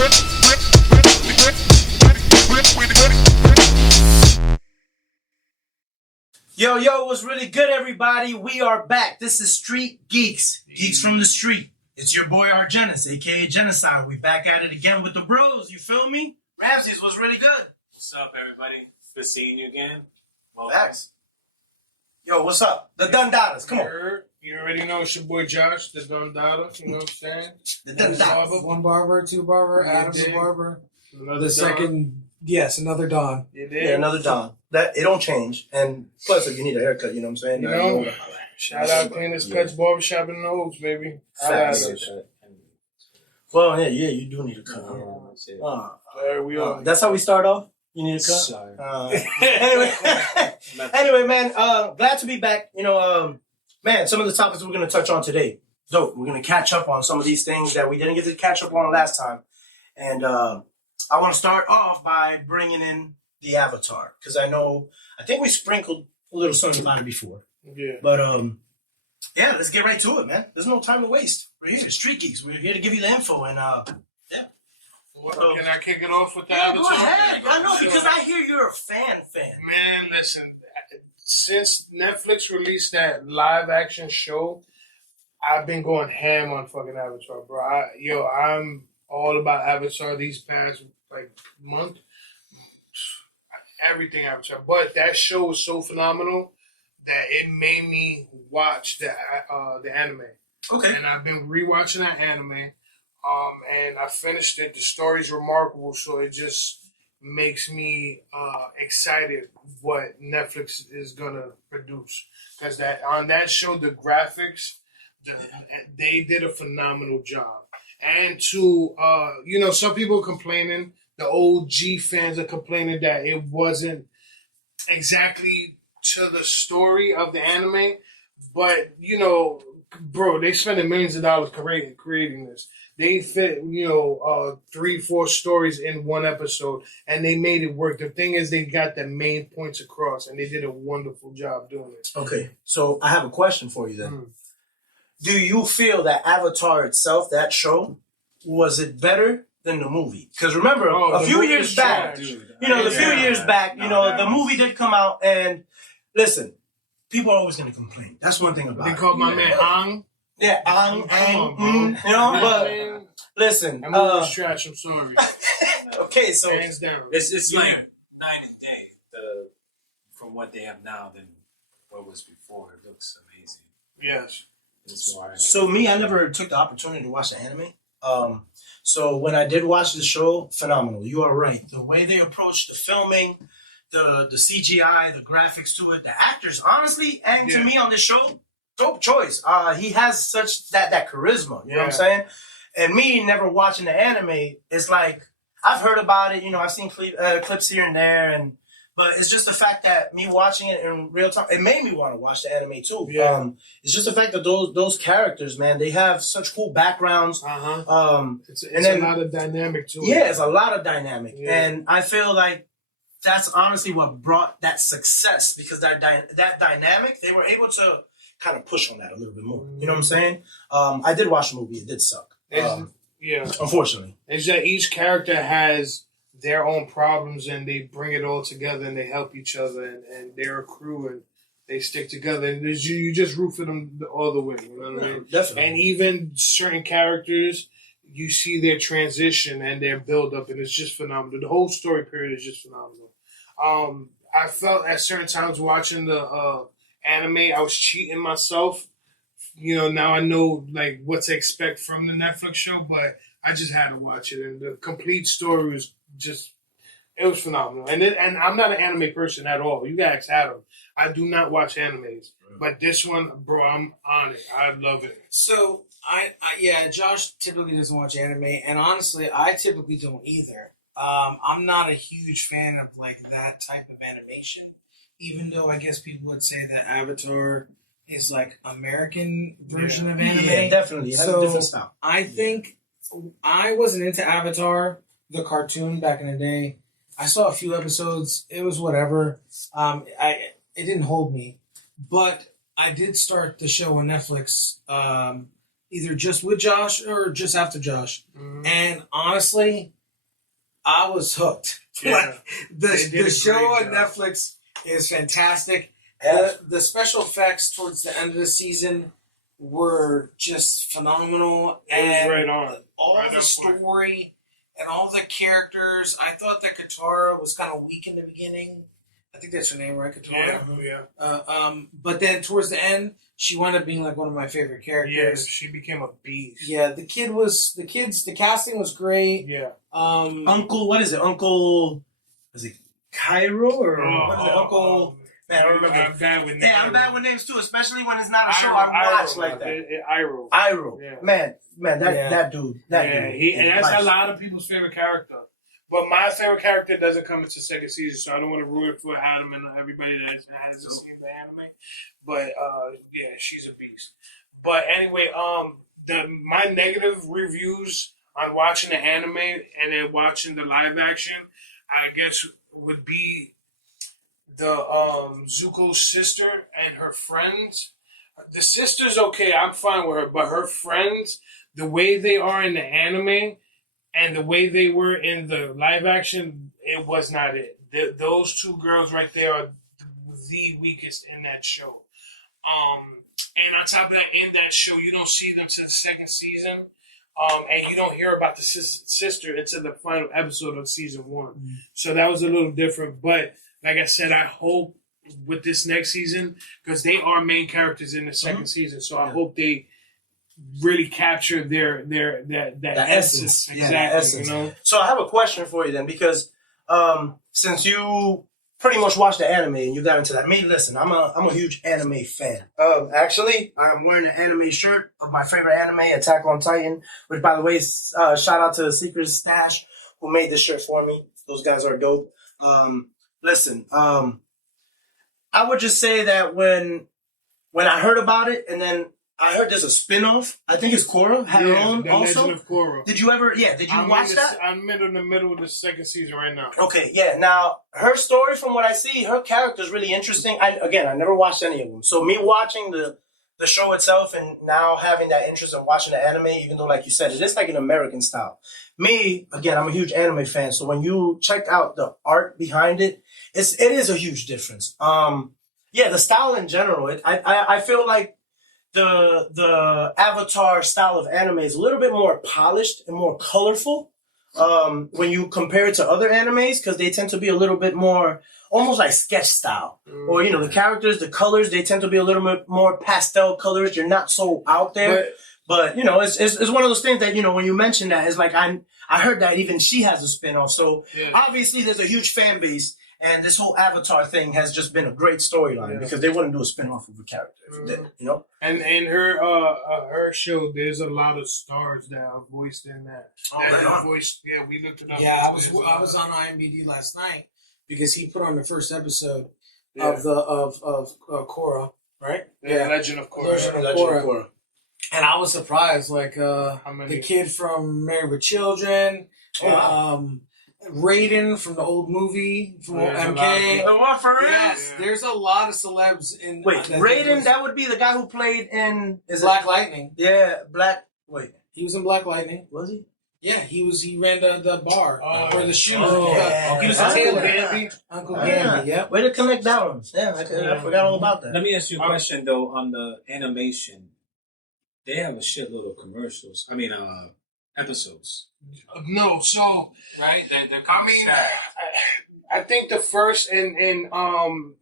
Yo, what's really good, everybody? We are back. This is Street Geeks. Geeks from the street. It's your boy Argenis, a.k.a. Genocide. We back at it again with the bros. You feel me? Ramses was really good. What's up, everybody? Good seeing you again. Welcome. Thanks. Yo, what's up? The Dundadas. Come on. You already know it's your boy Josh, the Dundada. You know what I'm saying? The Dundadas. One barber, two barber, Adam's a barber. Another The Don. second, yes, another Don. You did? Yeah, another Don. That it don't change. And plus, if you need a haircut, you know what I'm saying? You know, shout out Cleaners Cuts Barbershop in the Oaks, baby. Well, yeah, you do need a cut. There we are. That's how we start off? You need a cut? Sorry. Anyway, man, glad to be back. You know, man, some of the topics we're going to touch on today. Dope. We're going to catch up on some of these things that we didn't get to catch up on last time. And I want to start off by bringing in the Avatar, because I think we sprinkled a little something about it before. Yeah. But, yeah, let's get right to it, man. There's no time to waste. We're here, Street Geeks. We're here to give you the info, and, yeah. Well, can I kick it off with the Yeah, Avatar? go ahead. I know, because I hear you're a fan. Man, listen. Since Netflix released that live-action show, I've been going ham on fucking Avatar, bro. I'm all about Avatar these past, month. Everything Avatar. But that show was so phenomenal that it made me watch the anime. Okay. And I've been rewatching that anime. And I finished it. The story's remarkable, so it just makes me excited what Netflix is gonna produce. Because on that show, the graphics, they did a phenomenal job. And to some people are complaining. The OG fans are complaining that it wasn't exactly to the story of the anime, but bro, they spent millions of dollars creating this. They fit 3-4 stories in one episode, and they made it work. The thing is, they got the main points across, and they did a wonderful job doing it. Okay, so I have a question for you then. Do you feel that Avatar itself, that show, was it better than the movie? Because remember, a few years back, the movie did come out, and listen, people are always going to complain. That's one thing about it. They called my man Ang. Yeah, Ang, but listen. That movie was trash, I'm sorry. Okay, so hands down. It's like night and day from what they have now than what was before. It looks amazing. Yes. So me, I never took the opportunity to watch the anime. So when I did watch the show, phenomenal. You are right. The way they approached the filming, the CGI, the graphics to it, the actors, honestly, and to me on this show, dope choice. He has such that charisma. You know what I'm saying? And me never watching the anime, it's like I've heard about it. I've seen clips here and there, but it's just the fact that me watching it in real time, it made me want to watch the anime too. Yeah. It's just the fact that those characters, man, they have such cool backgrounds. It's a lot of dynamic to it. Yeah, it's a lot of dynamic. Yeah. And I feel like that's honestly what brought that success, because that dynamic, they were able to kind of push on that a little bit more. You know what I'm saying? I did watch the movie. It did suck. Unfortunately. It's that each character has their own problems, and they bring it all together, and they help each other, and they're a crew, and they stick together, and you just root for them all the way. You know what I mean? Definitely. And even certain characters, you see their transition and their build up, and it's just phenomenal. The whole story period is just phenomenal. I felt at certain times watching the anime, I was cheating myself. Now I know what to expect from the Netflix show, but I just had to watch it, and the complete story was it was phenomenal. And I'm not an anime person at all. You guys had them. I do not watch animes, but this one, bro, I'm on it. I love it. So Josh typically doesn't watch anime, and honestly, I typically don't either. I'm not a huge fan of that type of animation, even though I guess people would say that Avatar is American version of anime. Yeah, definitely. It has a different style. I think I wasn't into Avatar, the cartoon, back in the day. I saw a few episodes. It was whatever. It didn't hold me, but I did start the show on Netflix either just with Josh or just after Josh. Mhm. And honestly, I was hooked. Yeah. Like They did the a show great on job. Netflix is fantastic. Yeah. The special effects towards the end of the season were just phenomenal, It was and right on. all Right the on point. story and all the characters. I thought that Katara was kind of weak in the beginning. I think that's her name, right? Yeah, Katara. yeah. But then towards the end, she wound up being like one of my favorite Yeah, characters. she became a beast. Yeah, the casting was great. Yeah. Uncle, what is it? Uncle, is it Cairo or what is it? Uncle? Man, I don't remember. I'm bad with names. Yeah, I'm bad with names too, especially when it's not a show I watch like that. Iroh. Iroh, Yeah. man, that Yeah. that dude, Yeah, dude. and that's nice. a lot of people's favorite character. But my favorite character doesn't come into second season, so I don't want to ruin it for Adam and everybody that hasn't seen the anime. But yeah, she's a beast. But anyway, my negative reviews on watching the anime and then watching the live action, I guess, would be the Zuko's sister and her friends. The sister's okay, I'm fine with her, but her friends, the way they are in the anime and the way they were in the live action, it was not it. Those two girls right there are the weakest in that show. And on top of that, in that show, you don't see them to the second season. And you don't hear about the sister until the final episode of season 1. Mm. So that was a little different. But like I said, I hope with this next season, because they are main characters in the second season, so I hope they really capture that essence. Yeah, Exactly. that essence. You know? So I have a question for you then, because since you pretty much watched the anime and you got into that, me, listen, I'm a huge anime fan. Actually, I'm wearing an anime shirt of my favorite anime, Attack on Titan, which, by the way, shout out to Secret Stash who made this shirt for me. Those guys are dope. Listen, I would just say that when I heard about it, and then I heard there's a spin-off. I think it's Korra had her own the also. Legend of Korra. Did you ever? Yeah. Did you watch that? I'm in the middle of the second season right now. Okay, yeah. Now, her story, from what I see, her character is really interesting. I never watched any of them. So me watching the show itself and now having that interest in watching the anime, even though, like you said, it is like an American style. Me, again, I'm a huge anime fan. So when you check out the art behind it, it is a huge difference. Yeah, the style in general, I feel like the Avatar style of anime is a little bit more polished and more colorful when you compare it to other animes, because they tend to be a little bit more almost like sketch style. Or, the characters, the colors, they tend to be a little bit more pastel colors. You're not so out there. But it's one of those things that, when you mention that, it's like I heard that even she has a spin-off. So obviously there's a huge fan base. And this whole Avatar thing has just been a great storyline because they wouldn't do a spin-off of a character if it did, And her show, there's a lot of stars that are voiced in that. right on. We looked it up. Yeah, I was on IMDb last night because he put on the first episode of Korra, right? Yeah, Legend of Korra. Legend of Korra. And I was surprised, like the kid from Married with Children, Raiden from the old movie from MK. What, for real? Yes, there's a lot of celebs in. Wait, Raiden, that would be the guy who played in Black Lightning. Yeah, Wait, he was in Black Lightning. was he? Yeah, he was. He ran the bar where the shoes. Yeah. He was Uncle a tailor. Gamby. Uncle Yeah. Gamby. Yep. Way to connect that one. Yeah, I forgot all about that. Let me ask you a question though on the animation. They have a shitload of commercials. I mean, episodes. No, so Right? I think the first in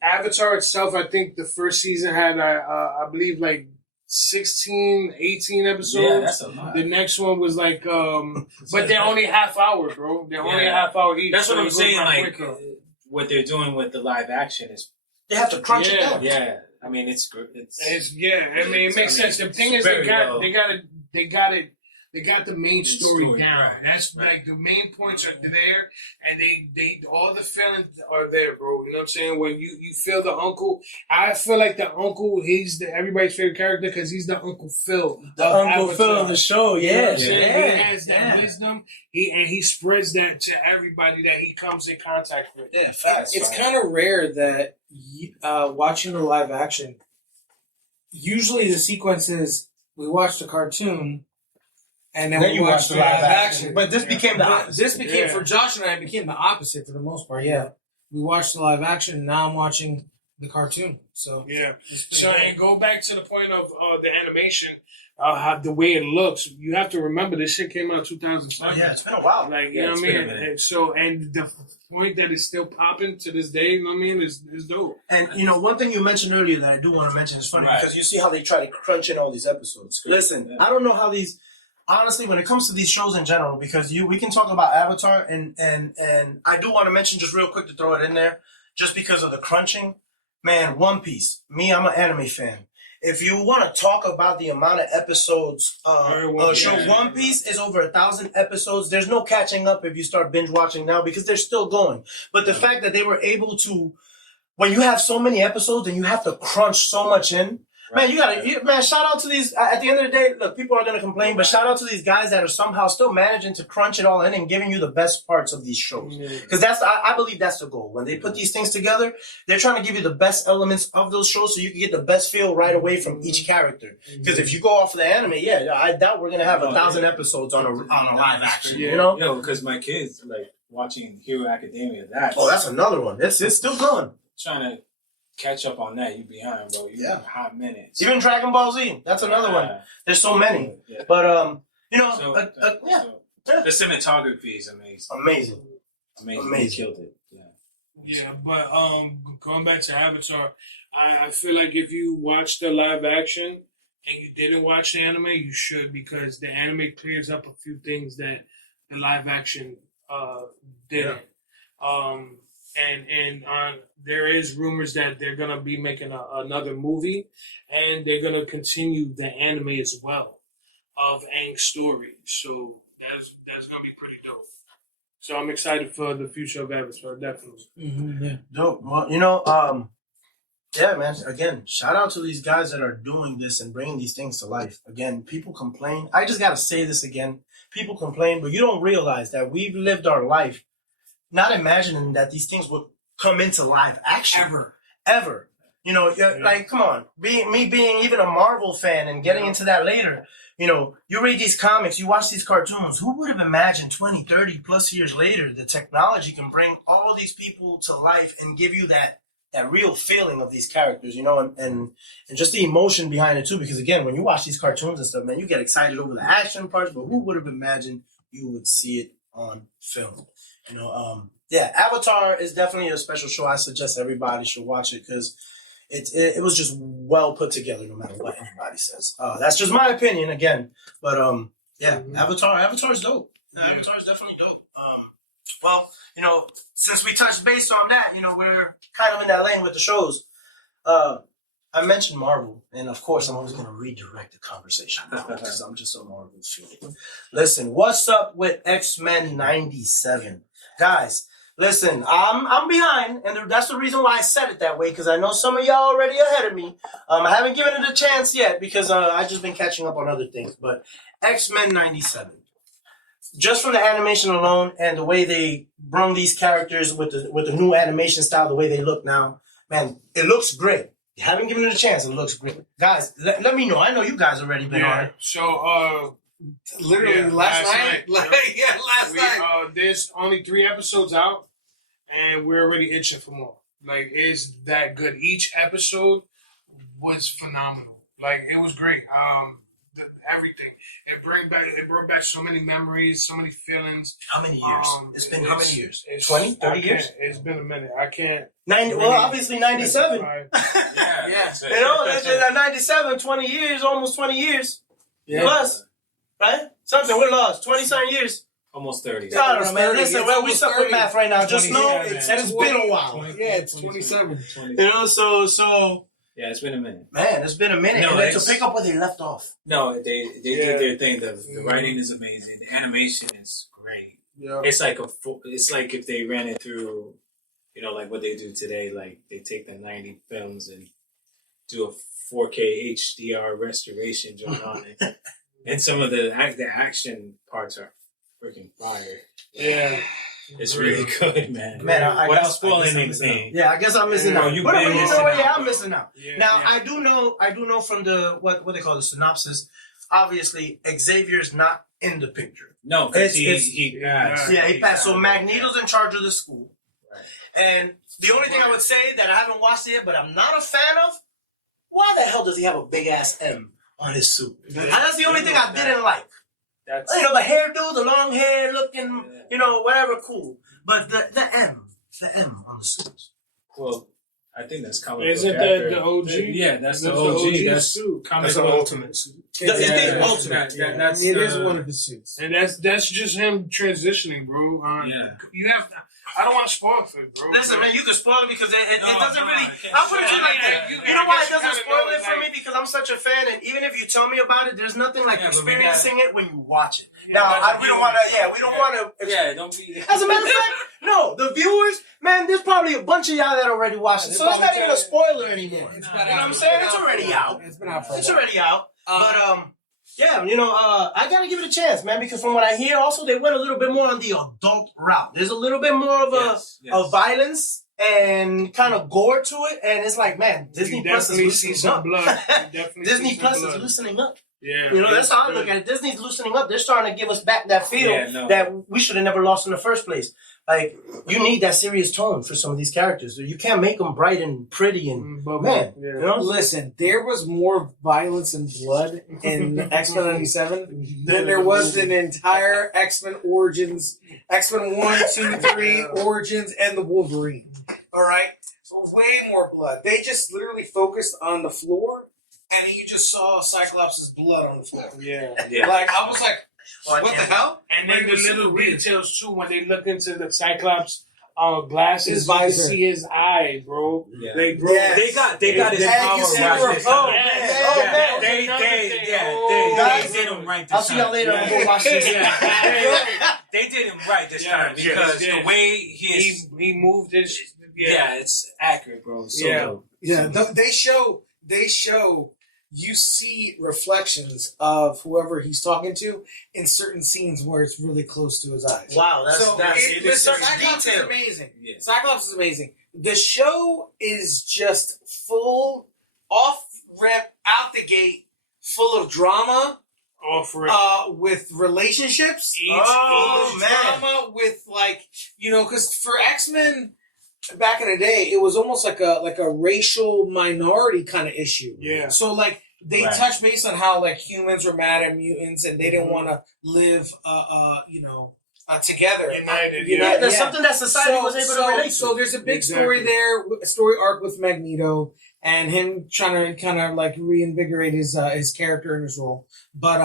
Avatar itself, I think the first season had I believe like 16, 18 episodes. Yeah, that's a lot. The next one was like but they're only half hour, bro. They're only a half hour each. That's what so I'm it goes saying. by Like quicker. what they're doing with the live action is, They have to crunch it down. yeah. I mean, it's good. It makes sense. The thing is, they got the main story down. Right. That's like the main points are there, and they all the feelings are there, bro. You know what I'm saying? When you feel the uncle, I feel like the uncle, he's everybody's favorite character because he's the Uncle Phil. The Uncle Phil of the show, You know what yeah. I'm saying? Yeah. He has that wisdom. He spreads that to everybody that he comes in contact with. Yeah, facts. It's kind of rare that watching the live action. Usually, the sequences we watched the cartoon, and then Then we you watched watched the live action. action. But this became the But opposite. this became for Josh and I. It became the opposite for the most part. Yeah, we watched the live action. And now I'm watching the cartoon. So Yeah. So and go back to the point of the animation, how the way it looks. You have to remember this shit came out 2007. Yeah, it's been a while. Like you Yeah, know it's what I been a mean. minute. And so and the point that it's still popping to this day. You know what I mean? Is dope. And you know, one thing you mentioned earlier that I do want to mention is funny Right. because you see how they try to crunch in all these episodes. Listen, I don't know how these. Honestly, when it comes to these shows in general, because we can talk about Avatar and I do want to mention just real quick to throw it in there, just because of the crunching. Man, One Piece. Me, I'm an anime fan. If you want to talk about the amount of episodes, One Piece is over 1,000 episodes. There's no catching up if you start binge watching now because they're still going. But the fact that they were able to, when you have so many episodes and you have to crunch so much in, man, man, shout out to these, at the end of the day, look, people are going to complain, but shout out to these guys that are somehow still managing to crunch it all in and giving you the best parts of these shows. Because I believe that's the goal. When they put these things together, they're trying to give you the best elements of those shows so you can get the best feel right away from each character. Because if you go off of the anime, I doubt we're going to have 1,000 episodes on a live action, you know? Yo, because my kids, like, watching Hero Academia, that's another one. It's still going. trying to catch up on that. You behind, bro. You Yeah. hot minutes. Even Dragon Ball Z, that's another one. There's so many. Yeah. But, you know, So, yeah. the cinematography is amazing. Amazing. Amazing. Amazing. They killed it. Yeah. Yeah, but going back to Avatar, I feel like if you watch the live action and you didn't watch the anime, you should because the anime clears up a few things that the live action didn't. And there is rumors that they're gonna be making another movie, and they're gonna continue the anime as well of Aang's story. So that's gonna be pretty dope. So I'm excited for the future of Avatar, definitely. yeah. Dope. Well, you know, yeah, man. Again, shout out to these guys that are doing this and bringing these things to life. Again, people complain. I just got to say this again. People complain, but you don't realize that we've lived our life not imagining that these things would come into live action. Ever. You know, like, come on. Being even a Marvel fan and getting into that later, you know, you read these comics, you watch these cartoons. Who would have imagined 20, 30 plus years later the technology can bring all these people to life and give you that real feeling of these characters, you know, and just the emotion behind it too. Because again, when you watch these cartoons and stuff, man, you get excited over the action parts, but who would have imagined you would see it on film? You know, yeah, Avatar is definitely a special show. I suggest everybody should watch it because it was just well put together, no matter what anybody says. That's just my opinion again, but yeah, Avatar's dope. Avatar's definitely dope. Well, you know, since we touched base on that, you know, we're kind of in that lane with the shows. I mentioned Marvel, and of course, I'm always going to redirect the conversation because I'm just a Marvel fan. Listen, what's up with X-Men 97? Guys, listen, I'm behind, and that's the reason why I said it that way, because I know some of y'all already ahead of me. I haven't given it a chance yet because I've just been catching up on other things. But X-Men 97, just from the animation alone and the way they brung these characters with the new animation style, the way they look now, man, it looks great. You haven't given it a chance, it looks great. Guys, let me know. I know you guys already been on it. So, Literally last night. Last night. There's only 3 episodes out, and we're already itching for more. Like, it's that good. Each episode was phenomenal. Like, it was great. Everything. It brought back so many memories, so many feelings. How many years? It's been how many years? It's 20, 30 years? It's been a minute. I can't. 90, well, obviously 97. Yeah. You know, that's 97, 20 years, almost 20 years. Yeah. Plus, right? Something, we're lost. 20-something years. Almost 30. I don't know, man. 30. Listen, It's well, we almost suck with 30. math right now. Just know 27, that it's been a while. Yeah, it's 27. You know, so Yeah, it's been a minute. man, it's been a minute. No, and then to it's- pick up where they left off. No, they did their thing. The writing is amazing. The animation is great. Yeah. It's like it's like if they ran it through, you know, like what they do today. Like they take the 90 films and do a 4K HDR restoration joint on it, and some of the action parts are freaking fire. Yeah. It's really good, man. Man, I without guess spoiling I'm missing out. anything. Yeah, I guess I'm missing No, out. you But been you know missing what? out, Yeah, I'm bro. missing out. Yeah. Now, Yeah. I do know from the what they call the synopsis. obviously Xavier's not in the picture. No, It's- he passed. Yeah, he passed. So Magneto's in charge of the school. Right. And the only thing I would say that I haven't watched it yet, but I'm not a fan of, why the hell does he have a big ass M on his suit? And that's the only thing I didn't like. That's You know, the hairdo, the long hair looking, you know, whatever, cool. But the M on the suit. well. I think that's comic. Isn't book that accurate. the OG? Yeah, that's the That's OG. That's suit. comic That's an book. ultimate suit. It's the the ultimate. That's It is one of his suits. And that's just him transitioning, bro. Yeah. You have to. I don't want to spoil it for you, bro. Listen, man, you can spoil it because it No, doesn't no, really. I can't I'll put it to you spoil like it. that. You- You know I why guess it you doesn't kinda spoil know it it, for like- me? Because I'm such a fan, and even if you tell me about it, there's nothing like Yeah, but we experiencing it when you watch it. Yeah, Now, we don't want to. Yeah, we don't want to. Yeah, don't be. As a matter of fact, no, the viewers, man, there's probably a bunch of y'all that already watched it, so it's not even a spoiler anymore. You know what I'm saying? It's already out. It's been out for a It's while. already out. But yeah, you know, I gotta give it a chance, man, because from what I hear, also they went a little bit more on the adult route. There's a little bit more of a violence and kind of gore to it, and it's like, man, Disney You Plus is definitely see loosening some up. blood. You definitely Disney see some Plus is blood. loosening up. Yeah, You know, that's how I good. look at it. Disney's loosening up. They're starting to give us back that feel Yeah, no. that we should have never lost in the first place. Like, you need that serious tone for some of these characters. You can't make them bright and pretty and, man, Yeah. you know? Listen, there was more violence and blood in X-Men 97 than there was in entire X-Men Origins, X-Men 1, 2, 3, Origins, and the Wolverine. All right? So way more blood. They just literally focused on the floor, and you just saw Cyclops' blood on the floor. Yeah. Yeah. Like, I was like, Well, what the yeah. hell? And then It the was little super weird. details too when they look into the Cyclops glasses, His you can visor. see his eye, bro. Yeah. Like, bro, Yes. They got his And you power see right where- this oh, time. man. Yes. Oh, Yeah, man. that was They another thing. Guys, did him right this I'll see y'all time. later. I'm going to watch this. They did him right this Yeah, time yeah, because they did. the way he is. He moved his. Yeah, it's accurate, bro. So Yeah. dope. Yeah, they show you see reflections of whoever he's talking to in certain scenes where it's really close to his eyes. Wow, that's it is such Cyclops is detail. amazing. Yeah. Cyclops is amazing. The show is just full off rip out the gate, full of drama, Off rip. with relationships. Oh, full of man. drama with because for X-Men back in the day, it was almost like a racial minority kind of issue. Yeah. So they Right. touched base on how humans were mad at mutants and they didn't want to live together. United, Yeah, there's Yeah. something that society was able to relate to. So there's a big story Exactly. there, a story arc with Magneto and him trying to kind of reinvigorate his character and his role. But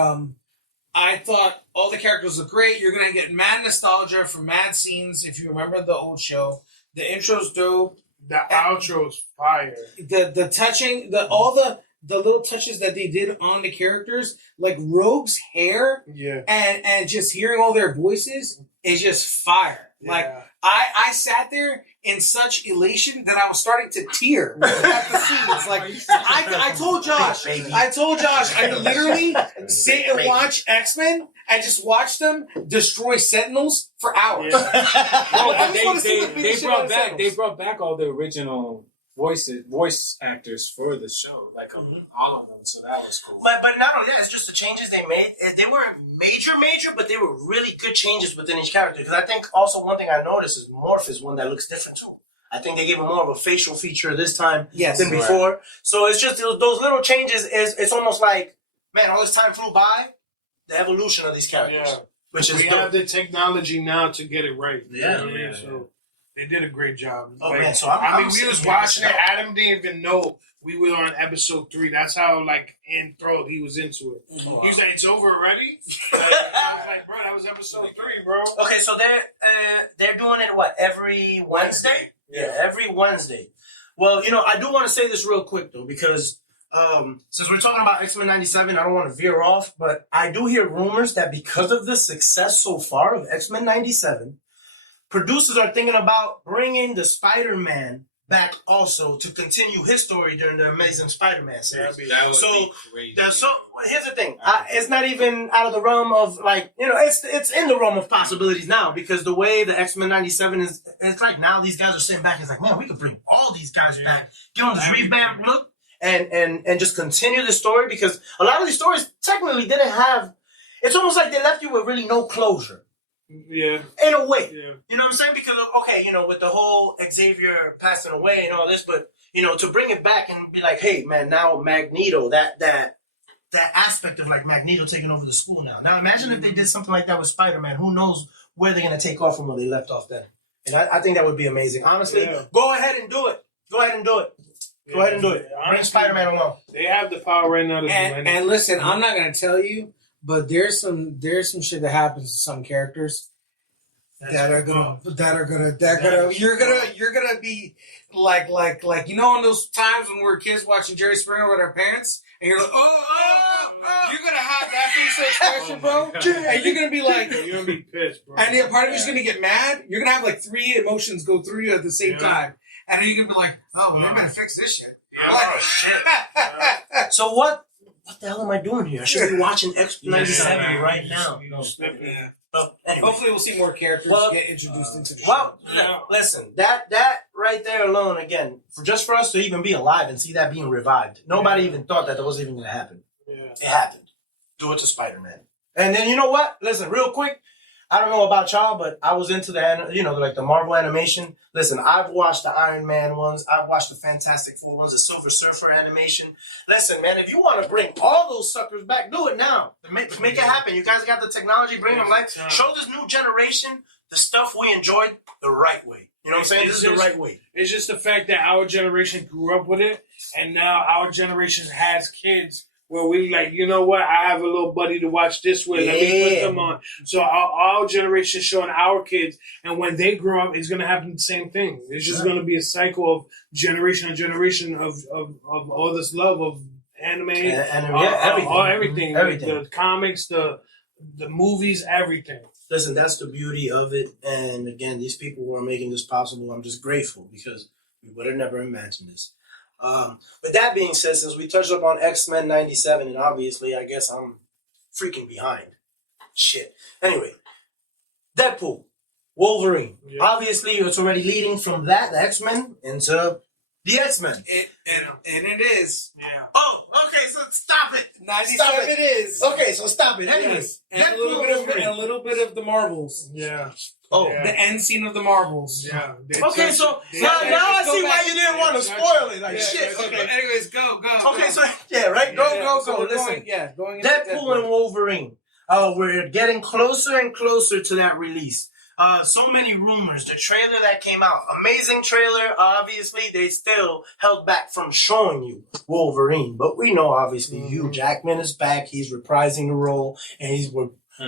I thought all the characters look great. You're gonna get mad nostalgia from mad scenes if you remember the old show. The intro's dope. The outro's fire. The touching, all the little touches that they did on the characters, like Rogue's hair Yeah. and just hearing all their voices is just fire. Like Yeah. I sat there in such elation that I was starting to tear at the scenes. Like I told Josh, I could literally sit and watch X-Men and just watch them destroy Sentinels for hours. Yeah. I just wanna see them beat the They shit out brought of back Sentinels. all the original voice actors for the show, all of them. So that was cool. But not only that, it's just the changes they made. They weren't major, but they were really good changes within each character. Because I think also one thing I noticed is Morph is one that looks different too. I think they gave him more of a facial feature this time than before. So it's just those little changes. It's almost like, man, all this time flew by. The evolution of these characters, Yeah. which is We dope. have the technology now to get it right. You Yeah. know what I mean? So they did a great job. Oh, man, so I'm we sitting was here watching it. listening. Adam didn't even know we were on episode 3. That's how enthralled he was into it. He was like, "It's over already." I was like, "Bro, that was episode 3, bro." Okay, so they're doing it every Wednesday? Yeah, every Wednesday. Well, I do want to say this real quick though, because since we're talking about X-Men 97, I don't want to veer off, but I do hear rumors that because of the success so far of X-Men 97, producers are thinking about bringing the Spider-Man back also to continue his story during the Amazing Spider-Man series. That would So, be crazy. Here's the thing. It's not even out of the realm of it's in the realm of possibilities now, because the way the X-Men 97 is, it's like now these guys are sitting back and it's like, man, we could bring all these guys back, give them this revamped look, and just continue the story, because a lot of these stories technically didn't have. It's almost like they left you with really no closure. Yeah. In a way. Yeah. You know what I'm saying? Because, okay, with the whole Xavier passing away and all this, but, to bring it back and be like, hey, man, now Magneto, that aspect of, like, Magneto taking over the school now. Now, imagine if they did something like that with Spider-Man. Who knows where they're going to take off from where they left off then. And I think that would be amazing. Honestly, go ahead and do it. Go ahead and do it. Go ahead and do it. Bring Spider-Man along. They have the power right now to do anything. And listen, I'm not going to tell you, but there's some shit that happens to some characters you're gonna be like on those times when we're kids watching Jerry Springer with our parents, and you're like, you're gonna have that facial expression, bro, and you're gonna be like, you're gonna be pissed, bro. And the part of you's gonna get mad. You're gonna have like 3 emotions go through you at the same time, and then you're gonna be like, oh, man, I'm gonna fix this shit. Shit. So what the hell am I doing here? I should be watching X-97 right now. Yeah. But anyway. Hopefully we'll see more characters get introduced into the show. Well, listen, that right there alone, again, just for us to even be alive and see that being revived, nobody even thought that was even going to happen. Yeah. It happened. Do it to Spider-Man. And then, you know what? Listen, real quick, I don't know about y'all, but I was into the Marvel animation. Listen, I've watched the Iron Man ones. I've watched the Fantastic Four ones, the Silver Surfer animation. Listen, man, if you want to bring all those suckers back, do it now. Make it happen. You guys got the technology. Bring them. Like, show this new generation the stuff we enjoyed the right way. You know what I'm saying? This is the right way. It's just the fact that our generation grew up with it, and now our generation has kids where we like, you know what? I have a little buddy to watch this with. Let me put them on. So our generation showing our kids, and when they grow up, it's going to happen the same thing. It's just going to be a cycle of generation and generation of all this love of anime, everything. Everything. The comics, the movies, everything. Listen, that's the beauty of it. And again, these people who are making this possible, I'm just grateful, because we would have never imagined this. But that being said, since we touched up on X-Men 97, and obviously I guess I'm freaking behind. Shit. Anyway, Deadpool, Wolverine. Yeah. Obviously, it's already leading from that, the X-Men, into the X-Men. And it is. Yeah. Oh, okay, so stop it. 97 it is. Okay, so stop it. Anyways, yes. And a little bit of the Marvels. Yeah. Oh, the end scene of the Marvels. Yeah. Okay, so now I see why you didn't want to spoil it. Like, shit. Okay. Anyways, go. Okay, so right, go. So listen, going Deadpool and Wolverine. We're getting closer and closer to that release. So many rumors. The trailer that came out, amazing trailer. Obviously, they still held back from showing you Wolverine, but we know obviously Hugh Jackman is back. He's reprising the role, and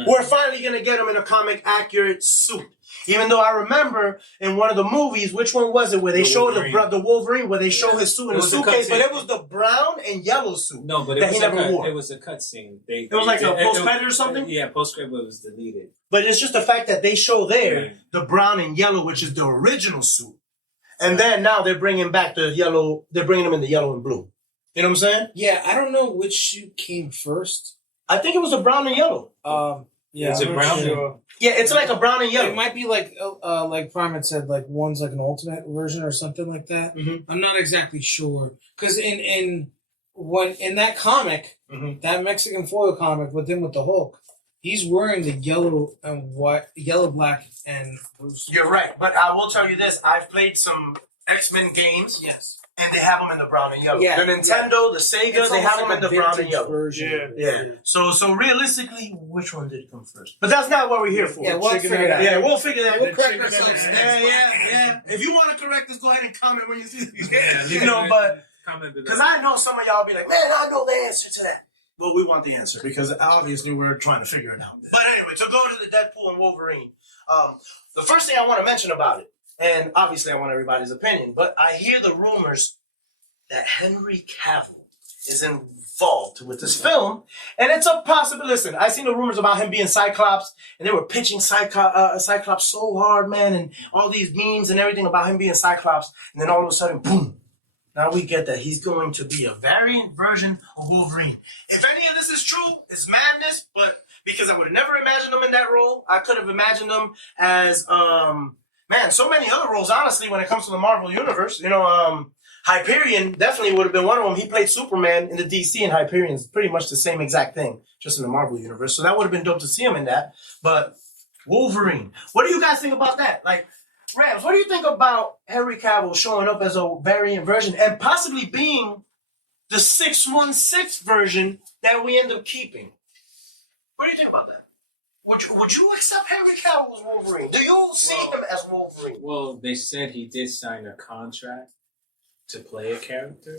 we're finally gonna get him in a comic accurate suit. Even though I remember in one of the movies, which one was it, where they showed the Wolverine, where they show his suit in a suitcase, but it was the brown and yellow suit. No, but that he never wore. It was a cutscene. It was like a post-credit or something? Yeah, post-credit was deleted. But it's just the fact that they show there the brown and yellow, which is the original suit. And then now they're bringing back the yellow, they're bringing them in the yellow and blue. You know what I'm saying? Yeah, I don't know which suit came first. I think it was the brown and yellow. Yeah, is it brown? Sure. Yeah, it's like a brown and yellow. It might be like Prime had said, like one's like an ultimate version or something like that. Mm-hmm. I'm not exactly sure because in that comic, that Mexican foil comic with him with the Hulk, he's wearing the yellow and white, yellow, black, and blue. You're right, but I will tell you this: I've played some X-Men games. Yes. And they have them in the brown and yellow. Yeah. The Nintendo, the Sega, they have them in the brown and yellow. Version. Yeah. So realistically, which one did come first? But that's not what we're here for. Yeah, we'll figure it out. Yeah, we'll figure that out. We'll correct ourselves. Yeah. If you want to correct us, go ahead and comment when you see these. Yeah, but because I know some of y'all be like, man, I know the answer to that. Well, we want the answer because obviously we're trying to figure it out. But anyway, to go to the Deadpool and Wolverine, the first thing I want to mention about it, and obviously I want everybody's opinion, but I hear the rumors that Henry Cavill is involved with this film, and it's a possibility. Listen, I seen the rumors about him being Cyclops, and they were pitching Cyclops so hard, man, and all these memes and everything about him being Cyclops, and then all of a sudden, boom, now we get that he's going to be a variant version of Wolverine. If any of this is true, it's madness, but because I would have never imagined him in that role, I could have imagined him as, so many other roles, honestly, when it comes to the Marvel Universe, Hyperion definitely would have been one of them. He played Superman in the DC, and Hyperion's pretty much the same exact thing, just in the Marvel universe. So that would have been dope to see him in that. But Wolverine, what do you guys think about that? Like, Rams, what do you think about Henry Cavill showing up as a variant version and possibly being the 616 version that we end up keeping? What do you think about that? Would you accept Henry Cavill as Wolverine? Do you see him as Wolverine? Well, they said he did sign a contract to play a character,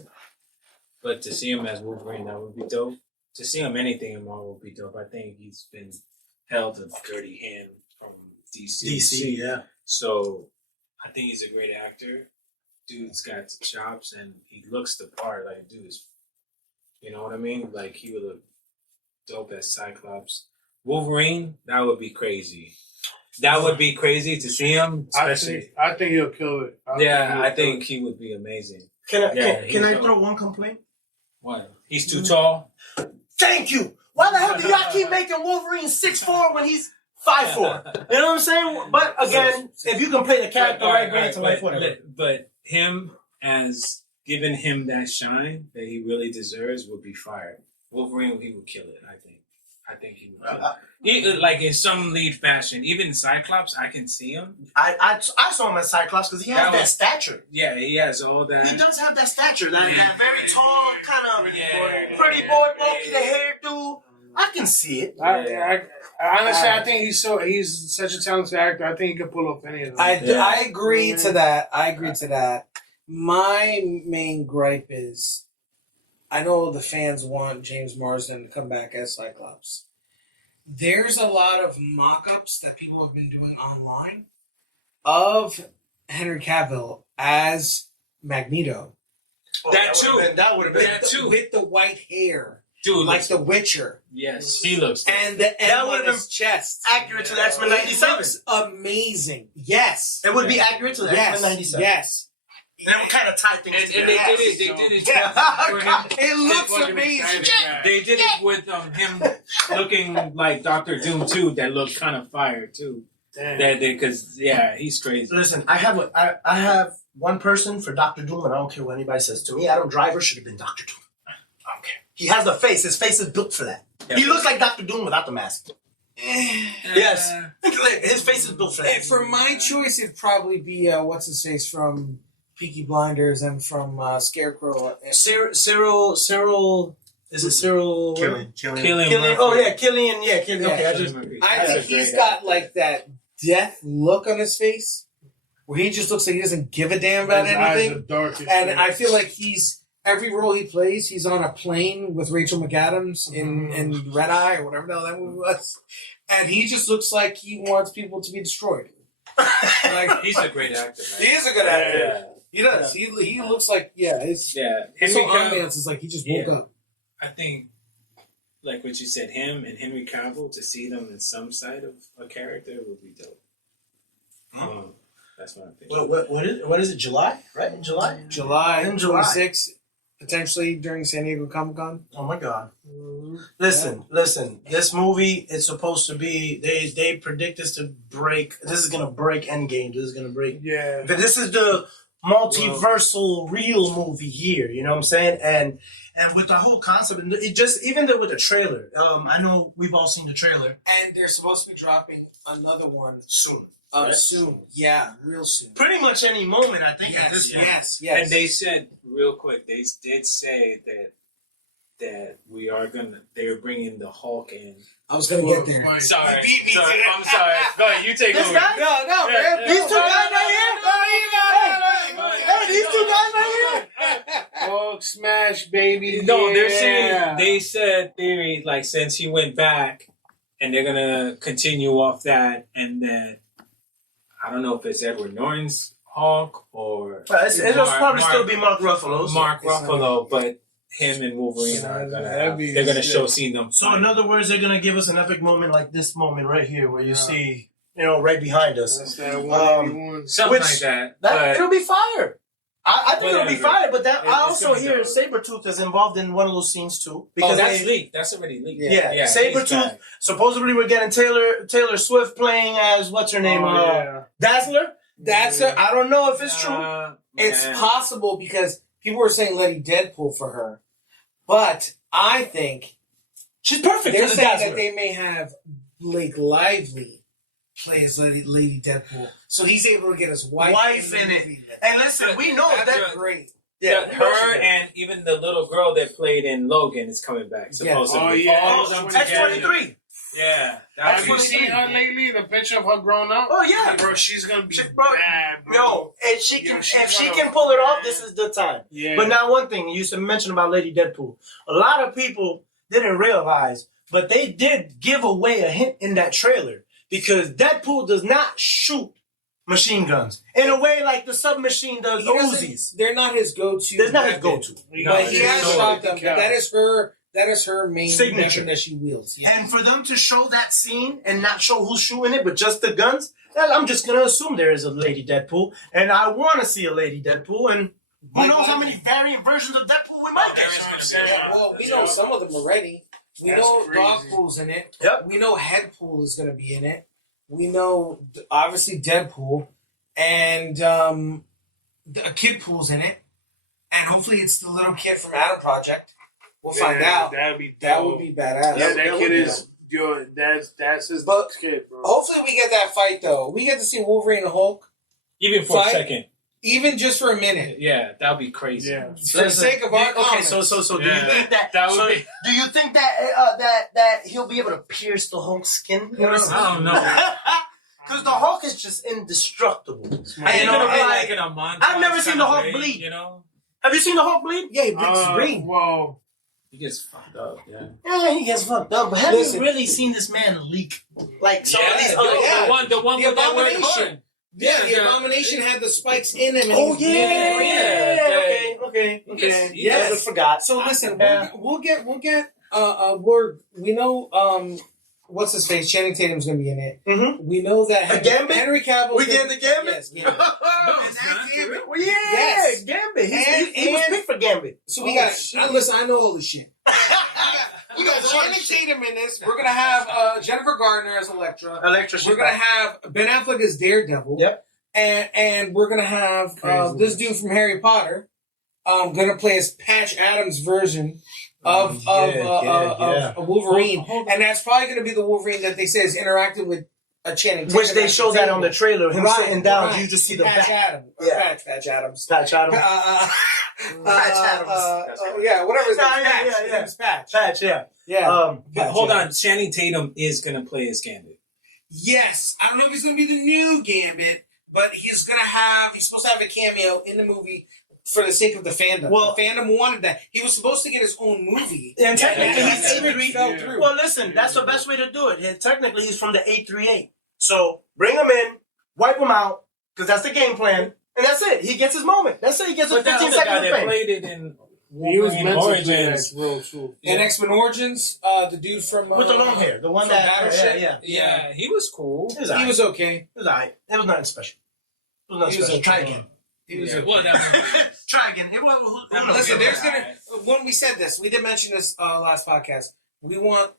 but to see him as Wolverine, that would be dope. To see him anything in Marvel would be dope. I think he's been held a dirty hand from DC. Yeah. So I think he's a great actor. Dude's got the chops and he looks the part. Like, dude is, you know what I mean? Like, he would look dope as Cyclops. Wolverine, that would be crazy. That would be crazy to see him, especially. I think he'll kill it. I think he would be amazing. Can I throw one complaint? What? He's too tall? Thank you. Why the hell do y'all keep making Wolverine 6'4" when he's 5'4"? You know what I'm saying? But again, if you can play the character right, bring it to life, whatever. But him, as giving him that shine that he really deserves, would be fired. Wolverine, he would kill it, I think. I think he would kill it. Like in some lead fashion. Even Cyclops, I can see him. I saw him as Cyclops because he has that stature. Yeah, he has all that. He does have that stature. That very tall, kind of pretty boy, bulky, the hairdo. I can see it. I honestly, I think he's such a talented actor. I think he could pull off any of them. I agree to that. My main gripe is, I know the fans want James Marsden to come back as Cyclops. There's a lot of mock-ups that people have been doing online of Henry Cavill as Magneto. That would have been that too. With the white hair. Dude, like The Witcher. Yes, he looks. And the M would on have his chest. accurate to the X-Men 97. It looks amazing. Yes. It would be accurate to the X-Men 97. Yes. And that would kind of tie things together. And they did it. It looks amazing. They did it with him looking like Dr. Doom too. That looked kind of fire too. Because he's crazy. Listen, I have one person for Dr. Doom, and I don't care what anybody says. To me, Adam Driver should have been Dr. Doom. I don't care. He has the face. His face is built for that. Yeah. He looks like Dr. Doom without the mask. Yes. His face is built for that. For my choice, it'd probably be what's his face from Peaky Blinders and from Scarecrow. Cyril. Is it Cyril? Killian. Oh yeah, Killian. Yeah, Killian. Okay, I think he's got like that death look on his face, where he just looks like he doesn't give a damn about anything. And I feel like every role he plays, he's on a plane with Rachel McAdams in Red Eye or whatever the hell that movie was, and he just looks like he wants people to be destroyed. Like, he's a great actor. Man. He is a good actor. Yeah. He does. Yeah. He looks like his whole ambiance is like he just woke up. I think, like what you said, him and Henry Cavill, to see them in some side of a character would be dope. That's what I'm thinking. What is it? July, right? In July. July 26th, potentially during San Diego Comic-Con. Oh my God! Listen. This movie is supposed to be. They predict this to break. This is gonna break Endgame. This is gonna break. Yeah. But this is the multiversal real movie here. You know what I'm saying? And with the whole concept, it just even with the trailer. I know we've all seen the trailer. And they're supposed to be dropping another one soon. Soon. Yeah, real soon. Pretty much any moment, I think. At this point. Yes. And they said real quick. They did say that they're bringing the Hulk in. I was gonna get there. Sorry. I'm sorry. Go ahead, you take over. No, man. These two guys right here. Hey, these two guys right here. Hulk smash, baby. No, they're saying they said theory like since he went back, and they're gonna continue off that, and then I don't know if it's Edward Norton's Hulk or it'll probably still be Mark Ruffalo's. Mark Ruffalo, but him and Wolverine are gonna see them. So in other words, they're gonna give us an epic moment like this moment right here, where you see, right behind us, something like that. It'll be fire. I think it'll be fire, but I also hear Sabretooth is involved in one of those scenes too. Because that's leaked. That's already leaked. Yeah. Sabretooth. Supposedly we're getting Taylor Swift playing as what's her name? Dazzler. I don't know if it's true. It's possible because people were saying Lady Deadpool for her, but I think She's perfect. they're as a saying Dazzler. that they may have Blake Lively play as Lady Deadpool, so he's able to get his wife in it. movie. And listen, we know That's that. great. Yeah, her and even the little girl that played in Logan is coming back. Supposedly. Oh, yeah. Oh, X-23. Yeah. Have you seen her lately? The picture of her grown up? Oh yeah, Bro, she's gonna be Bro, bad, bro. yo, and she can, Yo, she's if she gonna- can pull it off, this is the time. Yeah. But now, one thing you mentioned about Lady Deadpool, a lot of people didn't realize, but they did give away a hint in that trailer because Deadpool does not shoot machine guns in a way like the submachine does He doesn't- Uzis. They're not his go-to. That's not his weapon, go-to. But he has shot them. Yeah. That is her main Signature. weapon that she wields. Yeah. And for them to show that scene and not show who's shooting it, but just the guns, well, I'm just gonna assume there is a Lady Deadpool, and I want to see a Lady Deadpool, and who knows how many variant versions of Deadpool we might get. Well, we know some of them already. We That's know crazy. Dogpool's in it. Yep. We know Headpool is going to be in it. We know, obviously, Deadpool. And a Kidpool's in it. And hopefully it's the little kid from Adam Project. We'll find out. That'd be That dope. would be badass. Yeah, that kid is your. That's his But kid, bro. hopefully we get that fight, though. We get to see Wolverine and Hulk, Even for Fight? a second. even just for a minute. Yeah, that would be crazy. Yeah. For the sake of our Okay, comments. so do you Yeah. think that? That would so be- do you think that he'll be able to pierce the Hulk's skin? I don't know. Because the Hulk is just indestructible. Are you You know, gonna be and like in a montage? I've never seen kinda the Hulk way, bleed. You know, Have you seen the Hulk bleed? Yeah, he breaks his brain. Well, he gets fucked up. Yeah. Yeah, he gets fucked up. But have Listen. you really seen this man leak? Like some of these Yeah, other yeah. the one The with that weird Abomination. hood. Yeah, the Yeah. Abomination had the spikes in him. And Oh he was bleeding. yeah. Okay. Yes, Yes, I forgot. So listen, Yeah. we'll get we know what's his face? Channing Tatum's gonna be in it. Mm-hmm. We know that Gambit? Henry Cavill. We getting the Gambit? Yes, Gambit. Well, yeah, Yes. Gambit. He And- was picked for Gambit. So we Oh, got. shit. Listen, I know all this shit. We got Channing Tatum in this. We're gonna have Jennifer Gardner as Elektra. Electra. We're gonna have Ben Affleck as Daredevil. Yep. And we're gonna have Crazy. this dude from Harry Potter. Gonna play as Patch Adams' version of Wolverine, and that's probably gonna be the Wolverine that they say is interacting with a Channing Tatum. Which they at showed the that on the table. trailer. Him Right, sitting down, right. you just see the Patch back. Adams. Yeah. Patch Adams. Patch Adams. Patch Adams. Yeah, whatever his Yeah, name's Patch. yeah. His name's Patch. Patch, yeah. Yeah. But hold on, Channing Tatum is gonna play as Gambit. Yes, I don't know if he's going to be the new Gambit, but he's supposed to have a cameo in the movie for the sake of the fandom. Well- The fandom wanted that. He was supposed to get his own movie. And technically, Yeah. he's A3. fell through. Well, listen, that's the best way to do it. And technically, he's from the 838. So bring him in, wipe him out, because that's the game plan, and that's it. He gets his moment. That's it. He gets a But that 15 other guy second that thing. played it in he was Wolverine meant to play Origins. that role too. In X-Men Origins, the dude from... With the long hair, the one from that Battleship. yeah. Yeah, he was cool. It was He alright. was okay. It was alright. It was nothing special. It was nothing He was special. okay. Try again. He was Yeah, okay. well, that Try again. It was, who knows? Listen, there's Yeah. gonna... When we said this, we did mention this last podcast. We want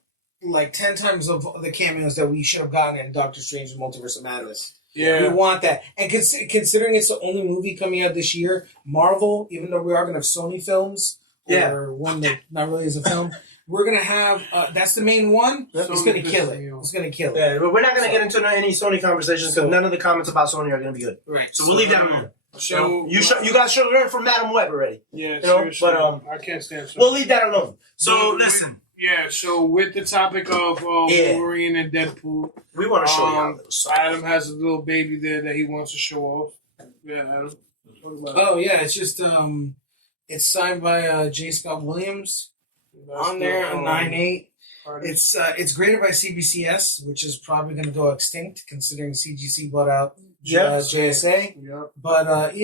like 10 times of the cameos that we should have gotten in Doctor Strange and Multiverse of Madness. We Yeah. want that. And considering it's the only movie coming out this year, Marvel, even though we are going to have Sony films, Yeah. or one that not really is a film, we're going to have, that's the main one. Yep. It's going to kill it. It's going to kill it. Yeah, but we're not going to get into any Sony conversations because none of the comments about Sony are going to be good. Right. So we'll leave that alone. So You guys should learn from Madam Web already. yeah, you know, seriously, but, I can't stand. We'll leave that alone. So We- listen, Yeah, so with the topic of Yeah. Wolverine and Deadpool, we want to show you a little something. Adam has a little baby there that he wants to show off. Yeah, Adam. Talk about it. Oh, yeah. It's just, it's signed by J. Scott Williams That's on there, the, on 9/8. artist. It's graded by CBCS, which is probably going to go extinct considering CGC bought out Yes. JSA. Yep. But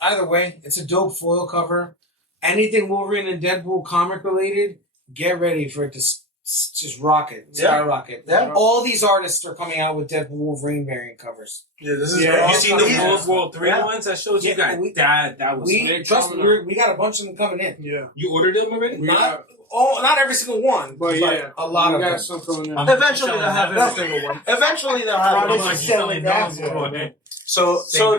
either way, it's a dope foil cover. Anything Wolverine and Deadpool comic related, get ready for it to just rocket, skyrocket. Yeah. All these artists are coming out with Deadpool Wolverine variant covers. Yeah, this is Yeah, great. you seen the Yeah. World War III ones I showed you guys? That was We trust me, we got a bunch of them coming in. Yeah. You ordered them already? Not every single one, But yeah, a lot of we got them. some coming in. Eventually they'll have every single one. Eventually they'll have Probably every just single selling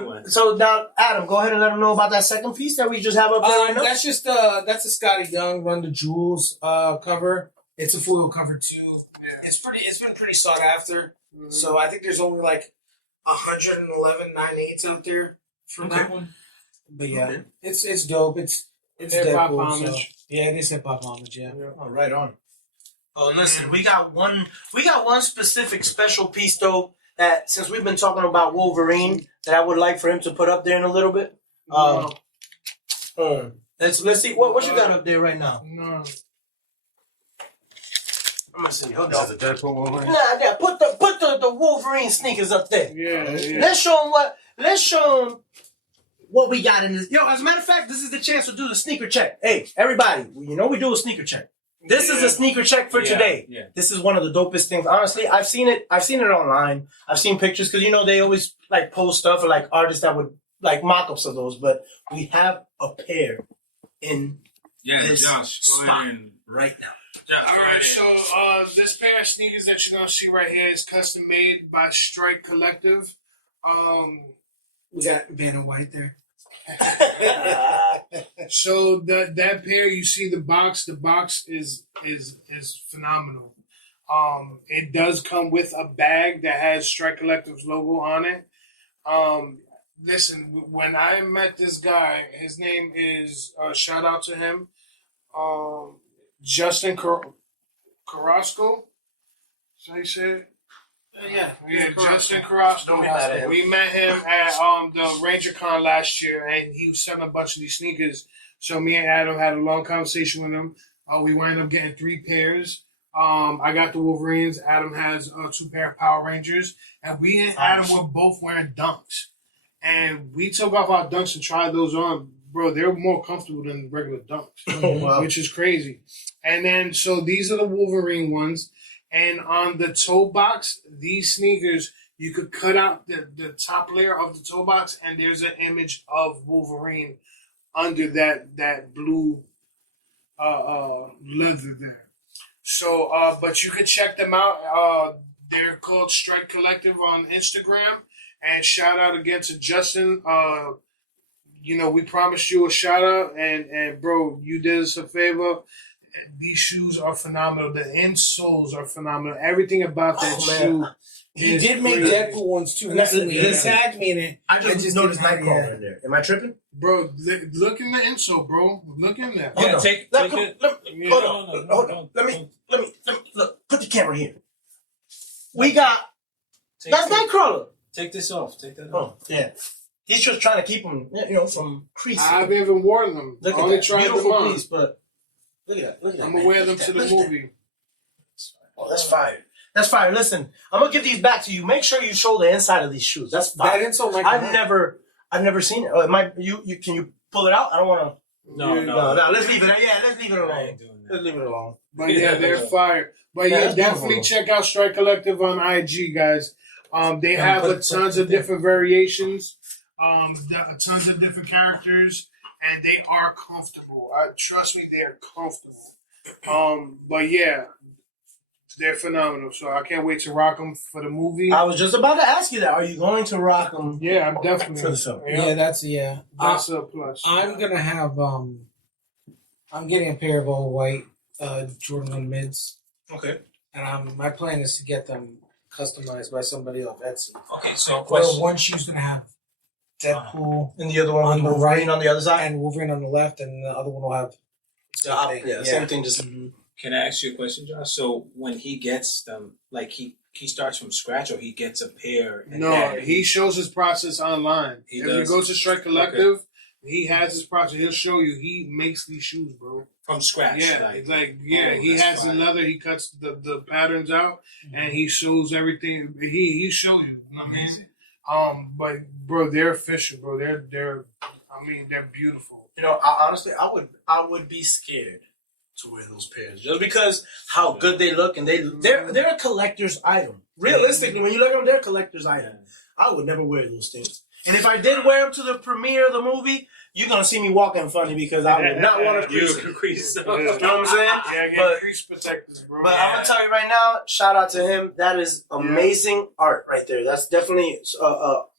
one. that. So now, Adam, go ahead and let them know about that second piece that we just have up there right now. That's just that's a Scotty Young Run the Jewels cover. It's a foil cover too. Yeah. It's been pretty sought after. Mm-hmm. So I think there's only like 111 9/8 out there for that one. But yeah, it's dope. It's hip-hop Deadpool, homage. so, yeah, it is hip hop homage. Yeah. Oh, right on. Oh, listen, we got one specific special piece though that since we've been talking about Wolverine that I would like for him to put up there in a little bit. Let's see what you got up there right now. No. I'm gonna see. Hold on. Is the Deadpool Wolverine? Nah, put the Wolverine sneakers up there. Yeah. Let's show them what we got in this. Yo, as a matter of fact, this is the chance to do the sneaker check. Hey, everybody, we do a sneaker check. This is a sneaker check for today. Yeah. This is one of the dopest things. Honestly, I've seen it online. I've seen pictures because they always like post stuff or like artists that would like mock-ups of those. But we have a pair in this Josh, go spot ahead and right now. Josh, All right, so this pair of sneakers that you're gonna see right here is custom made by Strike Collective. We got Vanna White there. So that pair, you see the box. The box is phenomenal. It does come with a bag that has Strike Collective's logo on it. Listen, when I met this guy, his name is shout out to him, Justin Carrasco. So he said. Yeah, Justin Carrasco. We met him at the Ranger Con last year, and he was selling a bunch of these sneakers. So me and Adam had a long conversation with him. We wound up getting 3 pairs. I got the Wolverines. Adam has 2 pair of Power Rangers, and we and Adam were both wearing Dunks. And we took off our Dunks and tried those on. Bro, they're more comfortable than regular Dunks, which is crazy. And then, so these are the Wolverine ones. And on the toe box, these sneakers, you could cut out the top layer of the toe box, and there's an image of Wolverine under that blue leather there. So, but you can check them out. They're called Strike Collective on Instagram. And shout out again to Justin. We promised you a shout out, and bro, you did us a favor. These shoes are phenomenal. The insoles are phenomenal. Everything about that shoe. He did make Deadpool ones too. He tagged me in it. I just noticed Nightcrawler in there. Am I tripping? Bro, look in the insole, bro. Look in there. Hold on. Take it. Hold on. Let me look. Put the camera here. We got that's Nightcrawler. Take this off. Take that off. Oh yeah. He's just trying to keep them, from creasing. I haven't even worn them. Look at Only that tried them beautiful on. piece, but look at that. I'm gonna wear them to the movie. Oh, that's fire. That's fire. Listen, I'm gonna give these back to you. Make sure you show the inside of these shoes. That's fire. That insole, I've never seen it. Oh, it might. You can you pull it out? I don't want to. No. Let's leave it. Yeah, let's leave it I alone. ain't doing that. Let's leave it alone. But yeah, they're fire. But Yeah, yeah, that's definitely beautiful. check out Strike Collective on IG, guys. They have put tons of different variations, tons of different characters, and they are comfortable. Trust me, they're comfortable. But yeah, they're phenomenal. So I can't wait to rock them for the movie. I was just about to ask you that. Are you going to rock them? Yeah, I'm definitely For the film. Yeah, that's That's a plus. I'm gonna have I'm getting a pair of all white Jordan 1 mids, Okay. and my plan is to get them customized by somebody off Etsy. Okay. So Well, one shoe's gonna have Deadpool and the other one on the Wolverine right on the other side. and Wolverine on the left, and the other one will have Same thing. Just Can I ask you a question, Josh? So when he gets them, like he starts from scratch, or he gets a pair? And No, then he shows his process online. He if does? you go to Strike Collective, he has his process. He'll show you. He makes these shoes, bro. from scratch. Yeah, like, he that's has the fire. leather. He cuts the patterns out, and he shows everything. He show you. You know what I mean? But bro, they're official, bro. They're beautiful. honestly, I would be scared to wear those pairs just because how good they look, and they're a collector's item. Realistically, when you look at them, they're a collector's item. I would never wear those things. And if I did wear them to the premiere of the movie, you're going to see me walking funny because I would not want to crease it. You know what I'm saying? Yeah, get crease protectors, bro. But I'm going to tell you right now, shout out to him. That is amazing art right there. That's definitely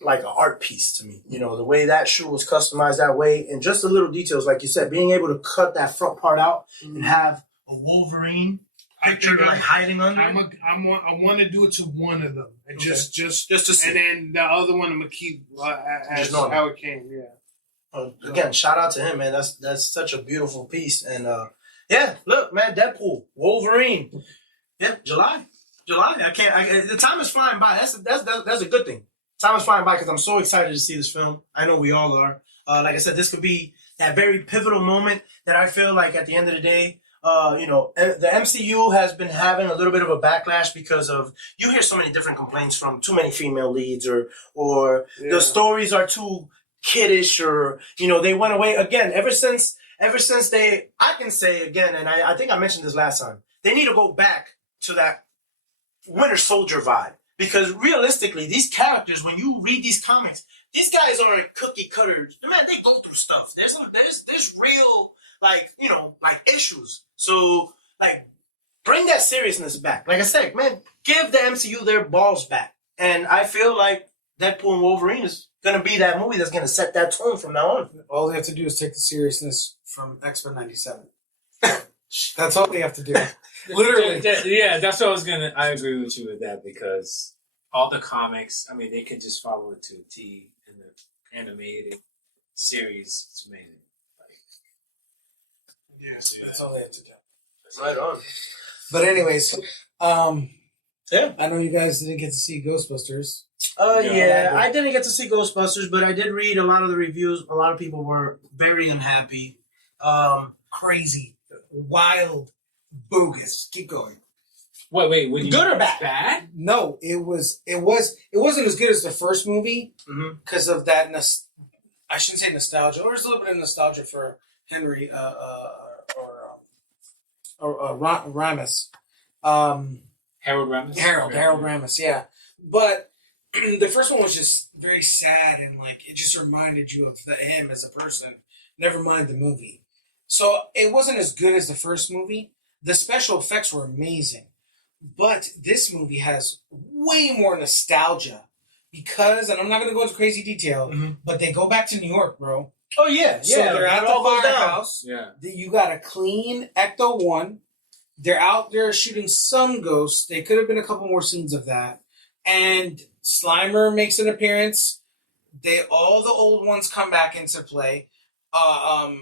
like an art piece to me. You know, the way that shoe was customized that way, and just the little details, like you said, being able to cut that front part out and have a Wolverine picture like hiding under. I want to do it to one of them, and just to see, and then the other one I'm gonna keep as how it came. Yeah. Again, shout out to him, man. That's such a beautiful piece, and yeah, look, man, Deadpool, Wolverine, yeah, July. The time is flying by. That's a good thing. Time is flying by because I'm so excited to see this film. I know we all are. Like I said, this could be that very pivotal moment that I feel like at the end of the day. You know, the MCU has been having a little bit of a backlash because of, you hear so many different complaints from too many female leads or the stories are too kiddish, or, you know, they went away again ever since I can say again, and I think I mentioned this last time, they need to go back to that Winter Soldier vibe, because realistically these characters, when you read these comics, these guys aren't cookie cutters, man. They go through stuff. There's real, like, you know, like issues. So, like, bring that seriousness back. Like I said, man, give the MCU their balls back. And I feel like Deadpool and Wolverine is going to be that movie that's going to set that tone from now on. All they have to do is take the seriousness from X-Men 97. That's all they have to do. Literally. Yeah, that's what I agree with you with that, because all the comics, I mean, they can just follow it to a T in the animated series. It's amazing. Yes, that's all they have to do. Right on. But anyways, yeah, I know you guys didn't get to see Ghostbusters. Yeah, I didn't get to see Ghostbusters, but I did read a lot of the reviews. A lot of people were very unhappy. Crazy, wild, bogus. Keep going. Wait, good or bad? Bad? No, it wasn't as good as the first movie because of that. I shouldn't say nostalgia. There's a little bit of nostalgia for Henry or Ramis. Harold Ramis? Harold Ramis, yeah. But the first one was just very sad, and like it just reminded you of him as a person, never mind the movie. So it wasn't as good as the first movie. The special effects were amazing. But this movie has way more nostalgia because, and I'm not going to go into crazy detail, but they go back to New York, bro. Oh, yeah. So they're at the firehouse. Yeah. You got a clean Ecto-1. They're out there shooting some ghosts. They could have been a couple more scenes of that. And Slimer makes an appearance. All the old ones come back into play. Dan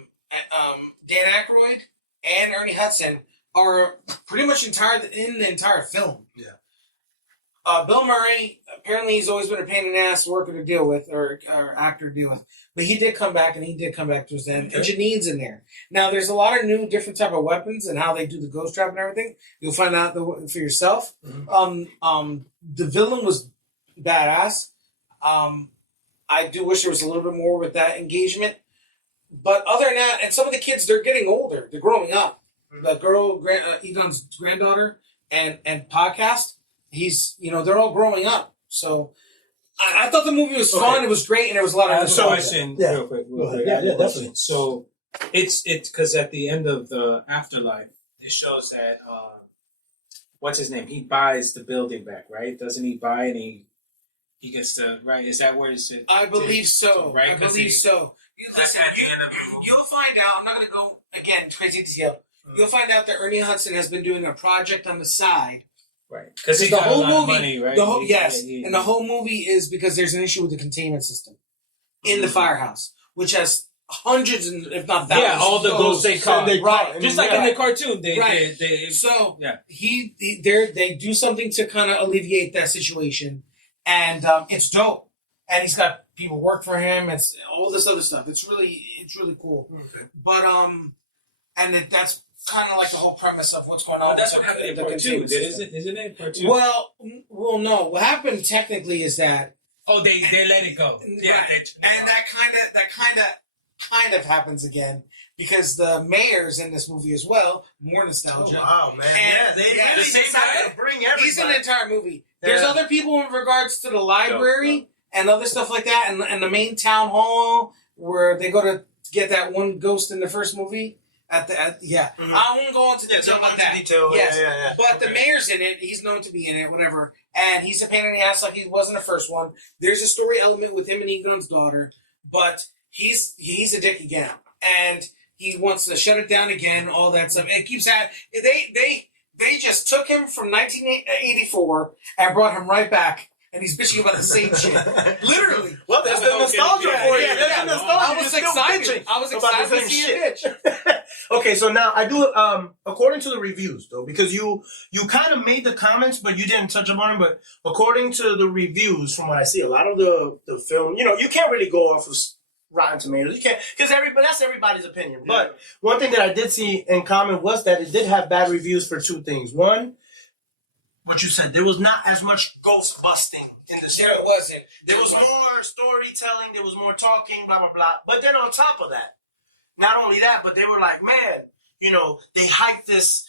Aykroyd and Ernie Hudson are pretty much in the entire film. Yeah. Bill Murray, apparently he's always been a pain in the ass worker to deal with, or actor to deal with. But he did come back, and he did come back towards the end. And Janine's in there. Now, there's a lot of new, different type of weapons and how they do the ghost trap and everything. You'll find out for yourself. The villain was badass. I do wish there was a little bit more with that engagement. But other than that, and some of the kids, they're getting older. They're growing up. The girl, Egon's granddaughter, and podcast, they're all growing up. So I thought the movie was fun. It was great, and there was a lot of question. Real quick. Yeah, definitely. So it's because at the end of the afterlife, it shows that what's his name? He buys the building back, right? Doesn't he buy and he gets the right? Is that where it's? I believe so. Right? I believe so. Listen, you'll find out. I'm not going to go again crazy detail. You'll find out that Ernie Hudson has been doing a project on the side. Right. Because the whole movie, money, right? And the whole movie is because there's an issue with the containment system in the firehouse, which has hundreds and if not thousands. Yeah, all the ghosts they caught. Right. Just like in the cartoon. They do something to kind of alleviate that situation, and it's dope. And he's got people work for him. It's all this other stuff. It's really cool. Okay. But that's kind of like the whole premise of what's going on. Well, that's what happened in part 2, isn't it? Part 2? Well, no. What happened technically is that they let it go. Yeah, right. And that kind of happens again. because the mayor's in this movie as well. More nostalgia. Oh, wow, man. And- They yeah, really the same decided guy. to bring everybody. He's in the entire movie. There's Yeah. other people in regards to the library Dope. and other stuff like that, and the main town hall where they go to get that one ghost in the first movie. Mhm. I won't go into detail don't go about into that. detail. Yes. Yeah. But the mayor's in it. He's known to be in it, whatever. And he's a pain in the ass like he was in the first one. There's a story element with him and Egon's daughter, but he's a dick again, and he wants to shut it down again. All that stuff. It keeps at they just took him from 1984 and brought him right back. And he's bitching about the same shit. Literally. Well, that's the nostalgia Yeah, for you. yeah, That's yeah. the nostalgia. I was You're still excited. bitching I was about the excited to same see a shit. bitch. Okay, so now I do according to the reviews though, because you kind of made the comments, but you didn't touch upon them. But according to the reviews, from what I see, a lot of the film, you can't really go off of Rotten Tomatoes. You can't, because that's everybody's opinion. Yeah. But one thing that I did see in common was that it did have bad reviews for two things. One, what you said, there was not as much ghost busting in the show. There it wasn't. There was more storytelling. There was more talking, blah, blah, blah. But then on top of that, not only that, but they were like, man, they hyped this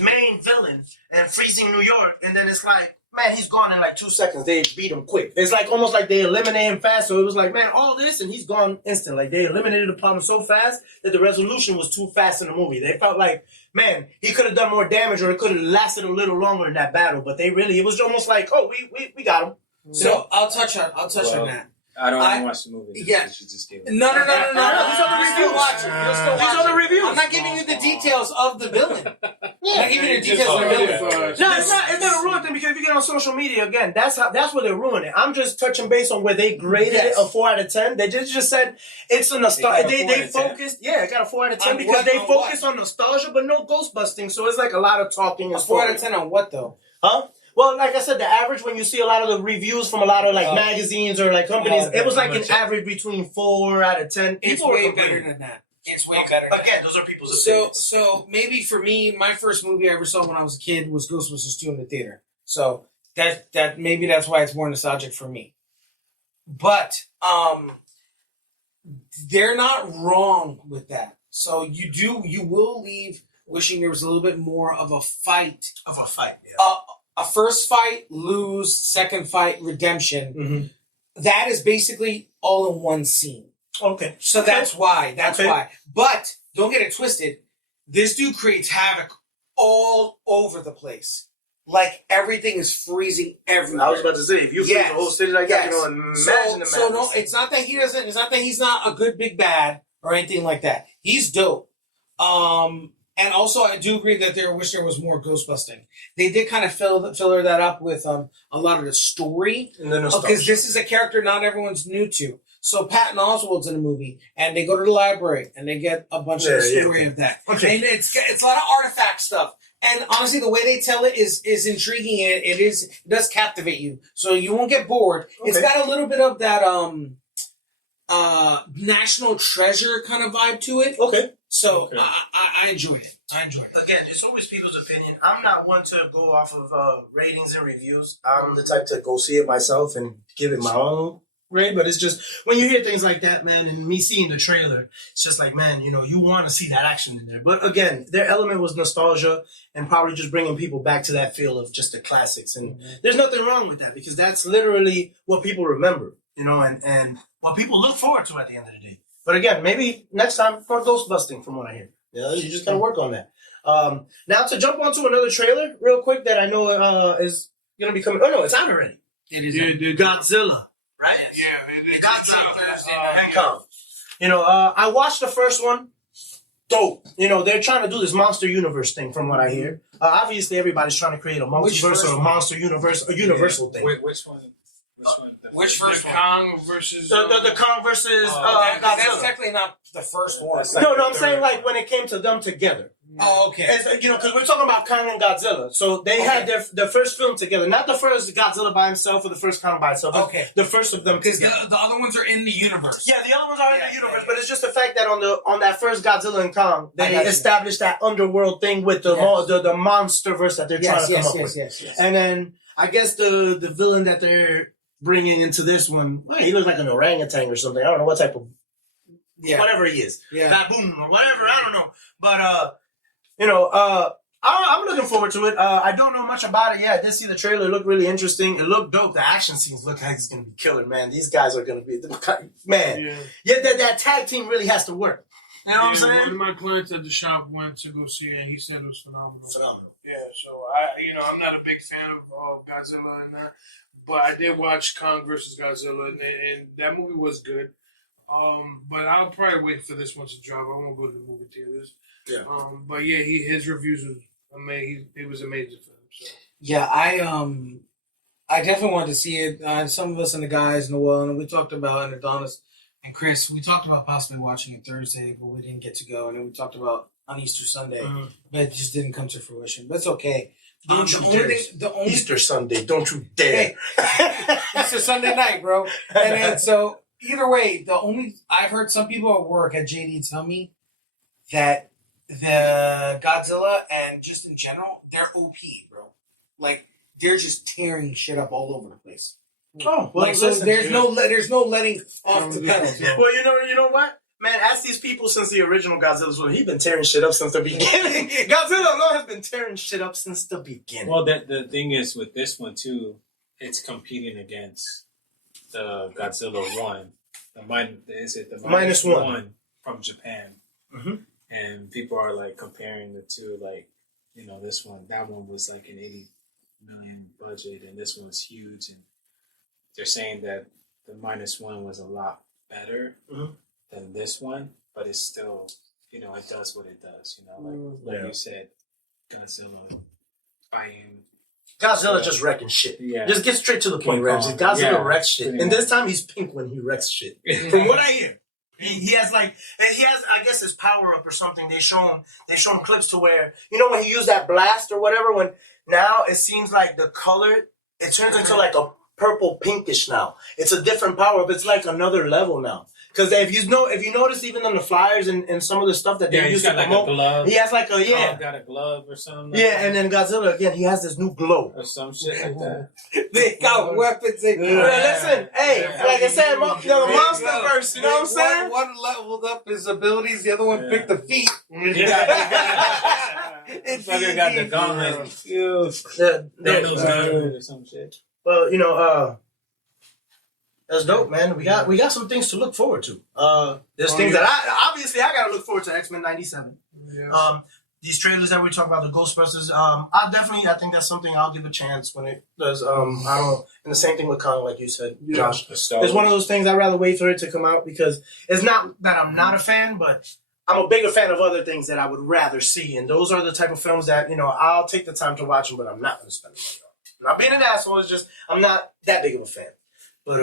main villain and freezing New York. And then it's like, man, he's gone in like 2 seconds. They beat him quick. It's like almost like they eliminate him fast. So it was like, man, all this and he's gone instant. Like they eliminated the problem so fast that the resolution was too fast in the movie. They felt like, man, he could have done more damage or it could have lasted a little longer in that battle. But it was almost like, oh, we got him. So I'll touch on that. I don't want to watch the movie. Yeah. You should just give it. No. These are the You'll still reviews. watch it. You'll still These watch are the it. reviews. I'm not giving you the details of the villain. I'm not giving you the details of the villain. No, it's not a ruin thing because if you get on social media again, that's where they're ruining it. I'm just touching base on where they graded it a 4 out of 10. They just said it's a nostalgia. They focused, I got a 4 out of 10 because they focus on nostalgia, but no ghost busting. So it's like a lot of talking. A 4 out of 10 on what though? Huh? Well, like I said, the average when you see a lot of the reviews from a lot of magazines or like companies, it was like an average between 4 out of 10. It's People way were better complaining. than that. It's way better. Again, those are people's opinions. So maybe for me, my first movie I ever saw when I was a kid was Ghostbusters 2 in the theater. So that maybe that's why it's more nostalgic for me. But they're not wrong with that. So you will leave wishing there was a little bit more of a fight. Yeah. A first fight, lose, second fight, redemption. Mm-hmm. That is basically all in one scene. Okay. So that's why. That's Okay. why. But don't get it twisted. This dude creates havoc all over the place. Like everything is freezing everywhere. I was about to say, if you freeze the whole city like that, imagine the So no, it's not that he doesn't. It's not that he's not a good big bad or anything like that. He's dope. And also, I do agree that I wish there was more ghost busting. They did kind of filler that up with a lot of the story. Because this is a character not everyone's new to. So Patton Oswalt's in the movie, and they go to the library, and they get a bunch of the story of that. Okay. And it's a lot of artifact stuff. And honestly, the way they tell it is intriguing. It does captivate you, so you won't get bored. Okay. It's got a little bit of that National Treasure kind of vibe to it. Okay. So I enjoyed it. Again, it's always people's opinion. I'm not one to go off of ratings and reviews. I'm the type to go see it myself and give it my own grade. But it's just when you hear things like that, man, and me seeing the trailer, it's just like, man, you want to see that action in there. But again, their element was nostalgia and probably just bringing people back to that feel of just the classics. And there's nothing wrong with that because that's literally what people remember, and what people look forward to at the end of the day. But again, maybe next time for ghost busting, from what I hear. You just gotta work on that. Now to jump onto another trailer real quick that I know is gonna be coming. Oh no, it's out already. It is Godzilla, right? Yeah, it is. Godzilla and Kong. I watched the first one. Dope. They're trying to do this monster universe thing, from what I hear. Obviously, everybody's trying to create a multiverse or a monster universe, a universal thing. Which one? Which first Kong versus the Kong versus that's Godzilla. technically not the first one. No, I'm saying like when it came to them together. Oh, okay. Because we're talking about Kong and Godzilla. So they had their first film together. Not the first Godzilla by himself or the first Kong by itself. Okay. The first of them Because together. the other ones are in the universe. Yeah, the other ones are in the universe, but it's just the fact that on that first Godzilla and Kong, they established that underworld thing with the monster verse that they're trying to come up with. Yes. And then I guess the villain that they're bringing into this one, he looks like an orangutan or something. I don't know what type of whatever he is, Yeah. baboon or whatever. I don't know, but I'm looking forward to it. I don't know much about it yet. I did see the trailer. It looked really interesting. It looked dope. The action scenes look like it's going to be killer, man. These guys are going to be, man. Yeah, that tag team really has to work. You know what I'm saying? One of my clients at the shop went to go see it, and he said it was phenomenal. Yeah, so I'm not a big fan of Godzilla and that, but I did watch Kong versus Godzilla, and that movie was good. But I'll probably wait for this one to drop. I won't go to the movie theaters. Yeah. But yeah, his reviews was amazing. It was amazing for him. So. Yeah, I definitely wanted to see it. Some of us and the guys, Noel, and we talked about, and Adonis and Chris, we talked about possibly watching it Thursday, but we didn't get to go. And then we talked about on Easter Sunday, but it just didn't come to fruition. But it's okay. Don't you dare. Easter Sunday, don't you dare. Hey, Easter Sunday night, bro. And then, so either way, I've heard some people at work at JD tell me that the Godzilla and just in general, they're OP, bro. Like, they're just tearing shit up all over the place. Oh, well, like, so listen, there's no letting off the pedals. Well, you know what? Man, ask these people since the original Godzilla's one. He's been tearing shit up since the beginning. Godzilla alone has been tearing shit up since the beginning. Well, the thing is with this one, too, it's competing against the Godzilla 1. The minus one from Japan. Mm-hmm. And people are, like, comparing the two, like, this one, that one was, like, an $80 million budget, and this one's huge, and they're saying that the minus one was a lot better than this one, but it's still, it does what it does, like you said, Godzilla fighting. Godzilla just wrecking shit. Yeah. Just get straight to the point, Ramsey. Godzilla wrecks shit. And this time he's pink when he wrecks shit. From what I hear. He has, I guess, his power up or something. They've shown clips to where, when he used that blast or whatever, when now it seems like the color, it turns into like a purple pinkish now. It's a different power, but it's like another level now. Because if you notice even on the flyers and some of the stuff that they use to promote, a glove. he has like got a glove or something. Like that. And then Godzilla again, he has this new glow or some shit like that. They got weapons. Listen, hey, like I said, the monster verse. You know what I'm saying? One leveled up his abilities, the other one picked the feet. It's like I got the gauntlet. Or some shit. Well, that's dope, man. We got some things to look forward to. There's things that I gotta look forward to. X-Men '97. Yeah. These trailers that we talk about, the Ghostbusters. I think that's something I'll give a chance when it does. And the same thing with Kong, like you said, Josh. It's one of those things I'd rather wait for it to come out because it's not that I'm not a fan, but I'm a bigger fan of other things that I would rather see, and those are the type of films that I'll take the time to watch them, but I'm not going to spend the money on. Not being an asshole, it's just I'm not that big of a fan. But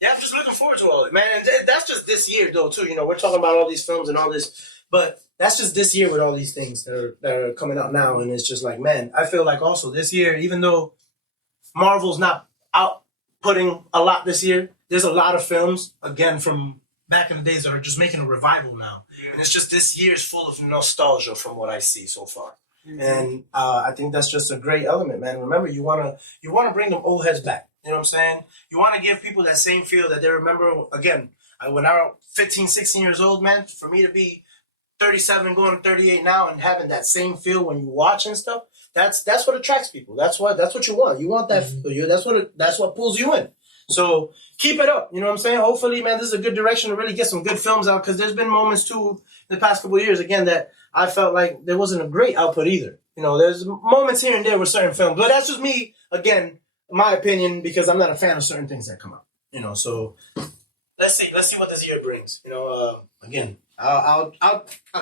yeah, I'm just looking forward to all of it, man. And that's just this year, though, too. We're talking about all these films and all this, but that's just this year with all these things that are coming out now, and it's just like, man, I feel like also this year, even though Marvel's not outputting a lot this year, there's a lot of films again from back in the days that are just making a revival now. Yeah. And it's just this year is full of nostalgia from what I see so far. Mm-hmm. And I think that's just a great element, man. Remember, you wanna bring them old heads back. You know what I'm saying? You want to give people that same feel that they remember, again, when I was 15, 16 years old, man, for me to be 37 going to 38 now and having that same feel when you watch and stuff, that's what attracts people. That's what you want. You want that feel. That's what pulls you in. So keep it up. You know what I'm saying? Hopefully, man, this is a good direction to really get some good films out because there's been moments, too, in the past couple of years, again, that I felt like there wasn't a great output either. There's moments here and there with certain films. But that's just me, again, my opinion, because I'm not a fan of certain things that come out. So let's see what this year brings. Again, I'll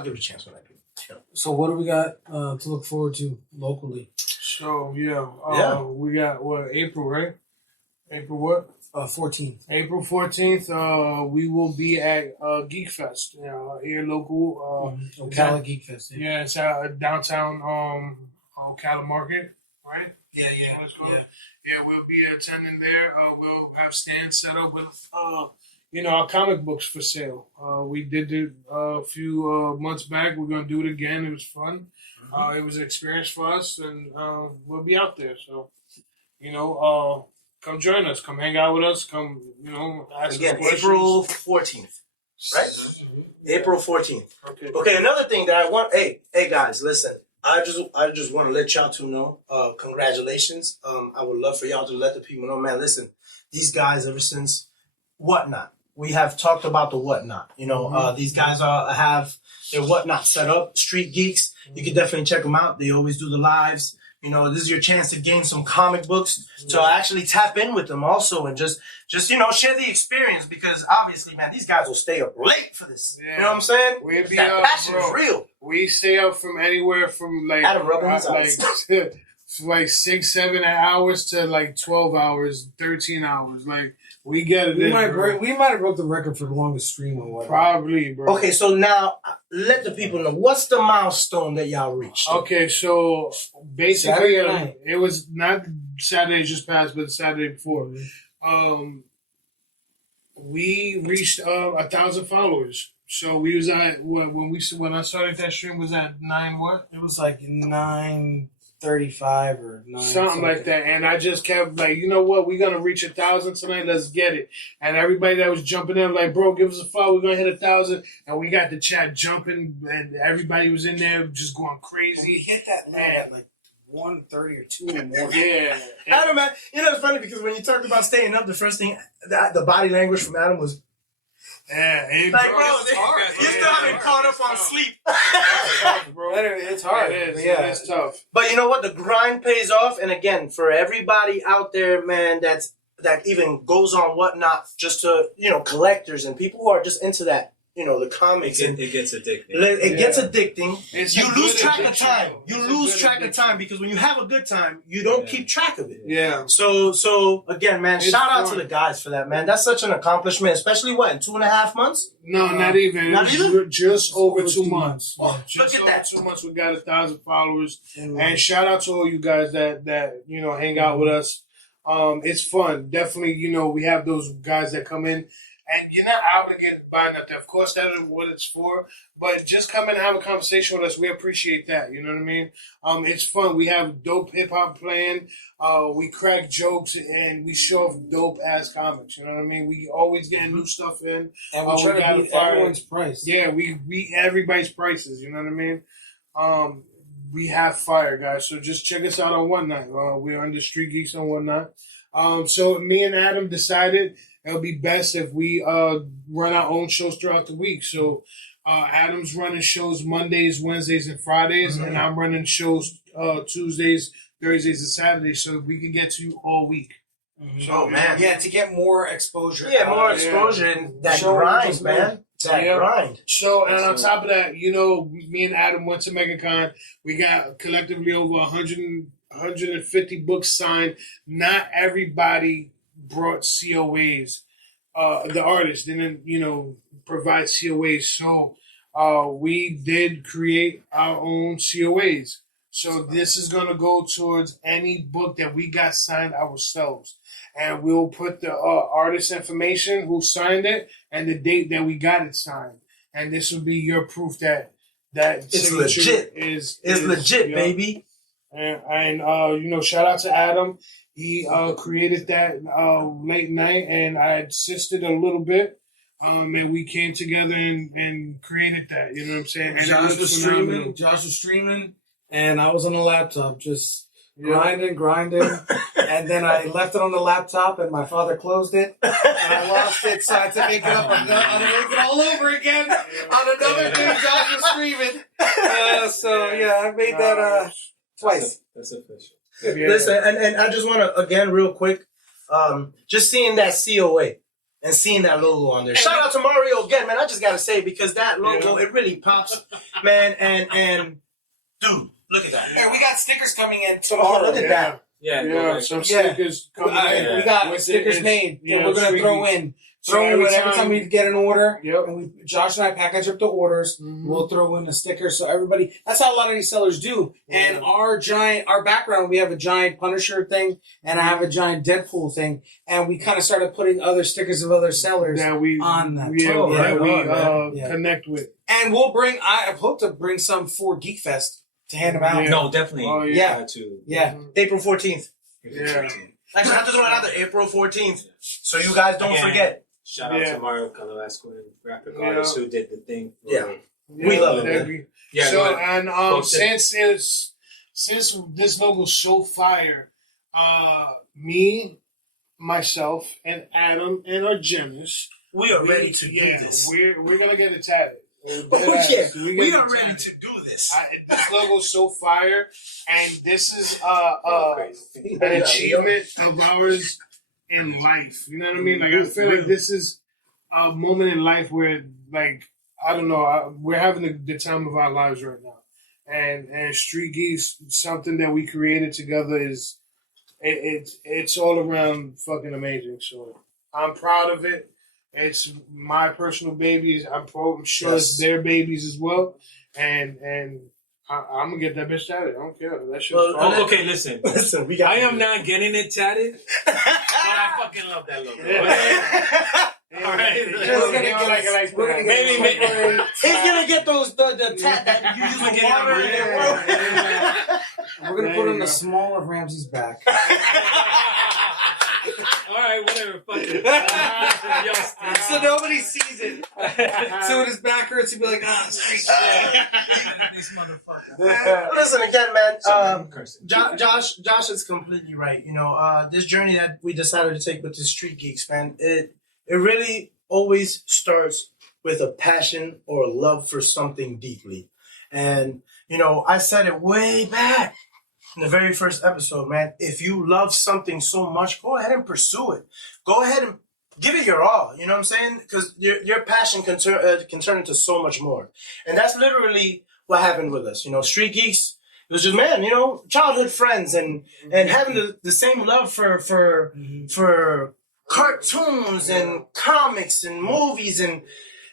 give it a chance when I do. So what do we got to look forward to locally? So we got April, right? April what? 14th. April 14th. We will be at Geekfest. Here local. Ocala Geekfest. Yeah, it's downtown Ocala Market, right? Yeah. Yeah, we'll be attending there. We'll have stands set up with, our comic books for sale. We did it a few months back. We're going to do it again. It was fun. Mm-hmm. It was an experience for us, and we'll be out there. So, come join us. Come hang out with us. Come, ask again, questions. April 14th. right? April 14th. Okay, another thing that I want. Hey guys, listen. I just want to let y'all two know. Congratulations. I would love for y'all to let the people know, man. Listen, these guys ever since Whatnot, we have talked about the Whatnot. You know, these guys have their Whatnot set up. Street Geeks. You can definitely check them out. They always do the lives. You know, this is your chance to gain some comic books, to actually tap in with them also, and just you know, share the experience, because obviously, man, these guys will stay up late for this. Yeah. You know what I'm saying? We'll be that up, passion bro. is real. We stay up from anywhere from like Adam rubbing his eyes. like 6-7 hours to like 12 hours, 13 hours. Like we get it. We might have broke the record for the longest stream or whatever. Probably, bro. Okay, so now let the people know, what's the milestone that y'all reached? Okay, so basically, Saturday night. it was not Saturday just passed, but the Saturday before. We reached 1,000 followers. So we was at when I started that stream was at 9 what? It was like 9:35 or 9 Something like that. And I just kept like, you know what, we're gonna reach 1,000 tonight, let's get it. And everybody that was jumping in like, bro, give us a follow, we're gonna hit 1,000. And we got the chat jumping and everybody was in there just going crazy. We hit that man at like 1:30 or 2 in the morning. Yeah. Adam, man, you know, it's funny because when you talked about staying up, the first thing, the body language from Adam was, Yeah, like, bro, you still haven't caught up on sleep. It's hard. It is. Yeah. It's tough. But you know what? The grind pays off. And again, for everybody out there, man, that even goes on Whatnot, just to, you know, collectors and people who are just into that, you know, the comics. It gets addicting. It gets addicting. It's You a lose good track of addiction, time. though. You It's a lose good track of addiction. time because when you have a good time, you don't Yeah. keep track of it. Yeah. So again, man, It's shout out fun. to the guys for that, man. That's such an accomplishment, especially in 2.5 months? No, not even. Not It was even? just over Over 2 2 months. Oh, Just look at over that. 2 months, we got 1,000 followers. And And shout out to all you guys that you know hang out with us. It's fun. Definitely, you know, we have those guys that come in, and you're not obligated to buy nothing. Of course, that is what it's for. But just come in and have a conversation with us. We appreciate that. You know what I mean? It's fun. We have dope hip hop playing. We crack jokes and we show off dope ass comics. You know what I mean? We always getting new stuff in. we we try got to beat fire. everyone's price. Yeah, we everybody's prices. You know what I mean? We have fire, guys. So just check us out on Whatnot. We're under Street Geeks on Whatnot. So me and Adam decided it would be best if we run our own shows throughout the week. So Adam's running shows Mondays, Wednesdays, and Fridays, and I'm running shows Tuesdays, Thursdays, and Saturdays, so we can get to you all week. Oh, man. Yeah, to get more exposure. Yeah, more yeah. exposure and that Show grind, just man. That Yeah. grind. So, and on top of that, you know, me and Adam went to MegaCon. We got collectively over 150 books signed. Not everybody brought COAs. The artists didn't, you know, provide COAs. So we did create our own COAs. So this is going to go towards any book that we got signed ourselves. And we'll put the artist information, who signed it, and the date that we got it signed. And this will be your proof that It's signature legit. is Legit, yeah. baby. And you know, shout out to Adam. He created that late night, and I assisted a little bit. And we came together and created that. You know what I'm saying? And Josh it was was phenomenal. streaming, and I was on the laptop just grinding, and then I left it on the laptop, and my father closed it, and I lost it, so I had to make it up. I'm gonna make it all over again on another day. Josh was streaming, so yeah, I made that twice. That's official. Yeah. Listen, and I just want to, again, real quick, just seeing that COA and seeing that logo on there. Shout out to Mario again, man. I just got to say, because that logo, it really pops, man. And dude, look at that. Hey, we got stickers coming in Oh, tomorrow. look at that. Yeah, Yeah, like, some Yeah. stickers coming in. We got with stickers it. made. Yeah, And we're gonna Street throw Geeks. in So every every time we get an order. Yep. And Josh and I package up the orders. Mhm. We'll throw in a sticker, so everybody. That's how a lot of these sellers do. And our background, we have a giant Punisher thing, and I have a giant Deadpool thing, and we kind of started putting other stickers of other sellers. that we on that. Yeah, Oh, that right we on, man. Yeah. connect with. And we'll bring. I hope to bring some for Geekfest to hand them out. Yeah. no, definitely. Oh, yeah. Got to Yeah. April 14th. Yeah. Actually, I have to throw it out there, April 14th. So you guys don't Again. forget. Shout out to Mario Calavasco and graphic artist who did the thing. We love it. Yeah. So and since this logo's so fire, me, myself, and Adam and our gyms, we are ready to do this. We're gonna get it tatted. We are ready to do this. This logo's so fire, and this is an achievement of ours in life. You know what I mean? Like I feel like this is a moment in life where, like, I don't know, we're having the time of our lives right now, and Street Geeks, something that we created together, is it's all around fucking amazing. So I'm proud of it. It's my personal babies. I'm sure it's their babies as well, and I'm gonna get that bitch tatted. I don't care. That shit's okay, listen. I am not getting it tatted, but I fucking love that logo. All right, maybe he's gonna get those the tat that you use with water. We're gonna put on the small of Ramsey's back. All right, whatever. Fuck it. So nobody sees it. So when his back hurts, he'll be like, Street. This motherfucker. Listen again, man. Josh is completely right. You know, this journey that we decided to take with the Street Geeks, man, it really always starts with a passion or a love for something deeply. And, you know, I said it way back in the very first episode, man. If you love something so much, go ahead and pursue it. Go ahead and give it your all. You know what I'm saying? Because your passion can turn into so much more. And that's literally what happened with us. You know, Street Geeks, it was just, man, you know, childhood friends and having the same love for cartoons and comics and movies, and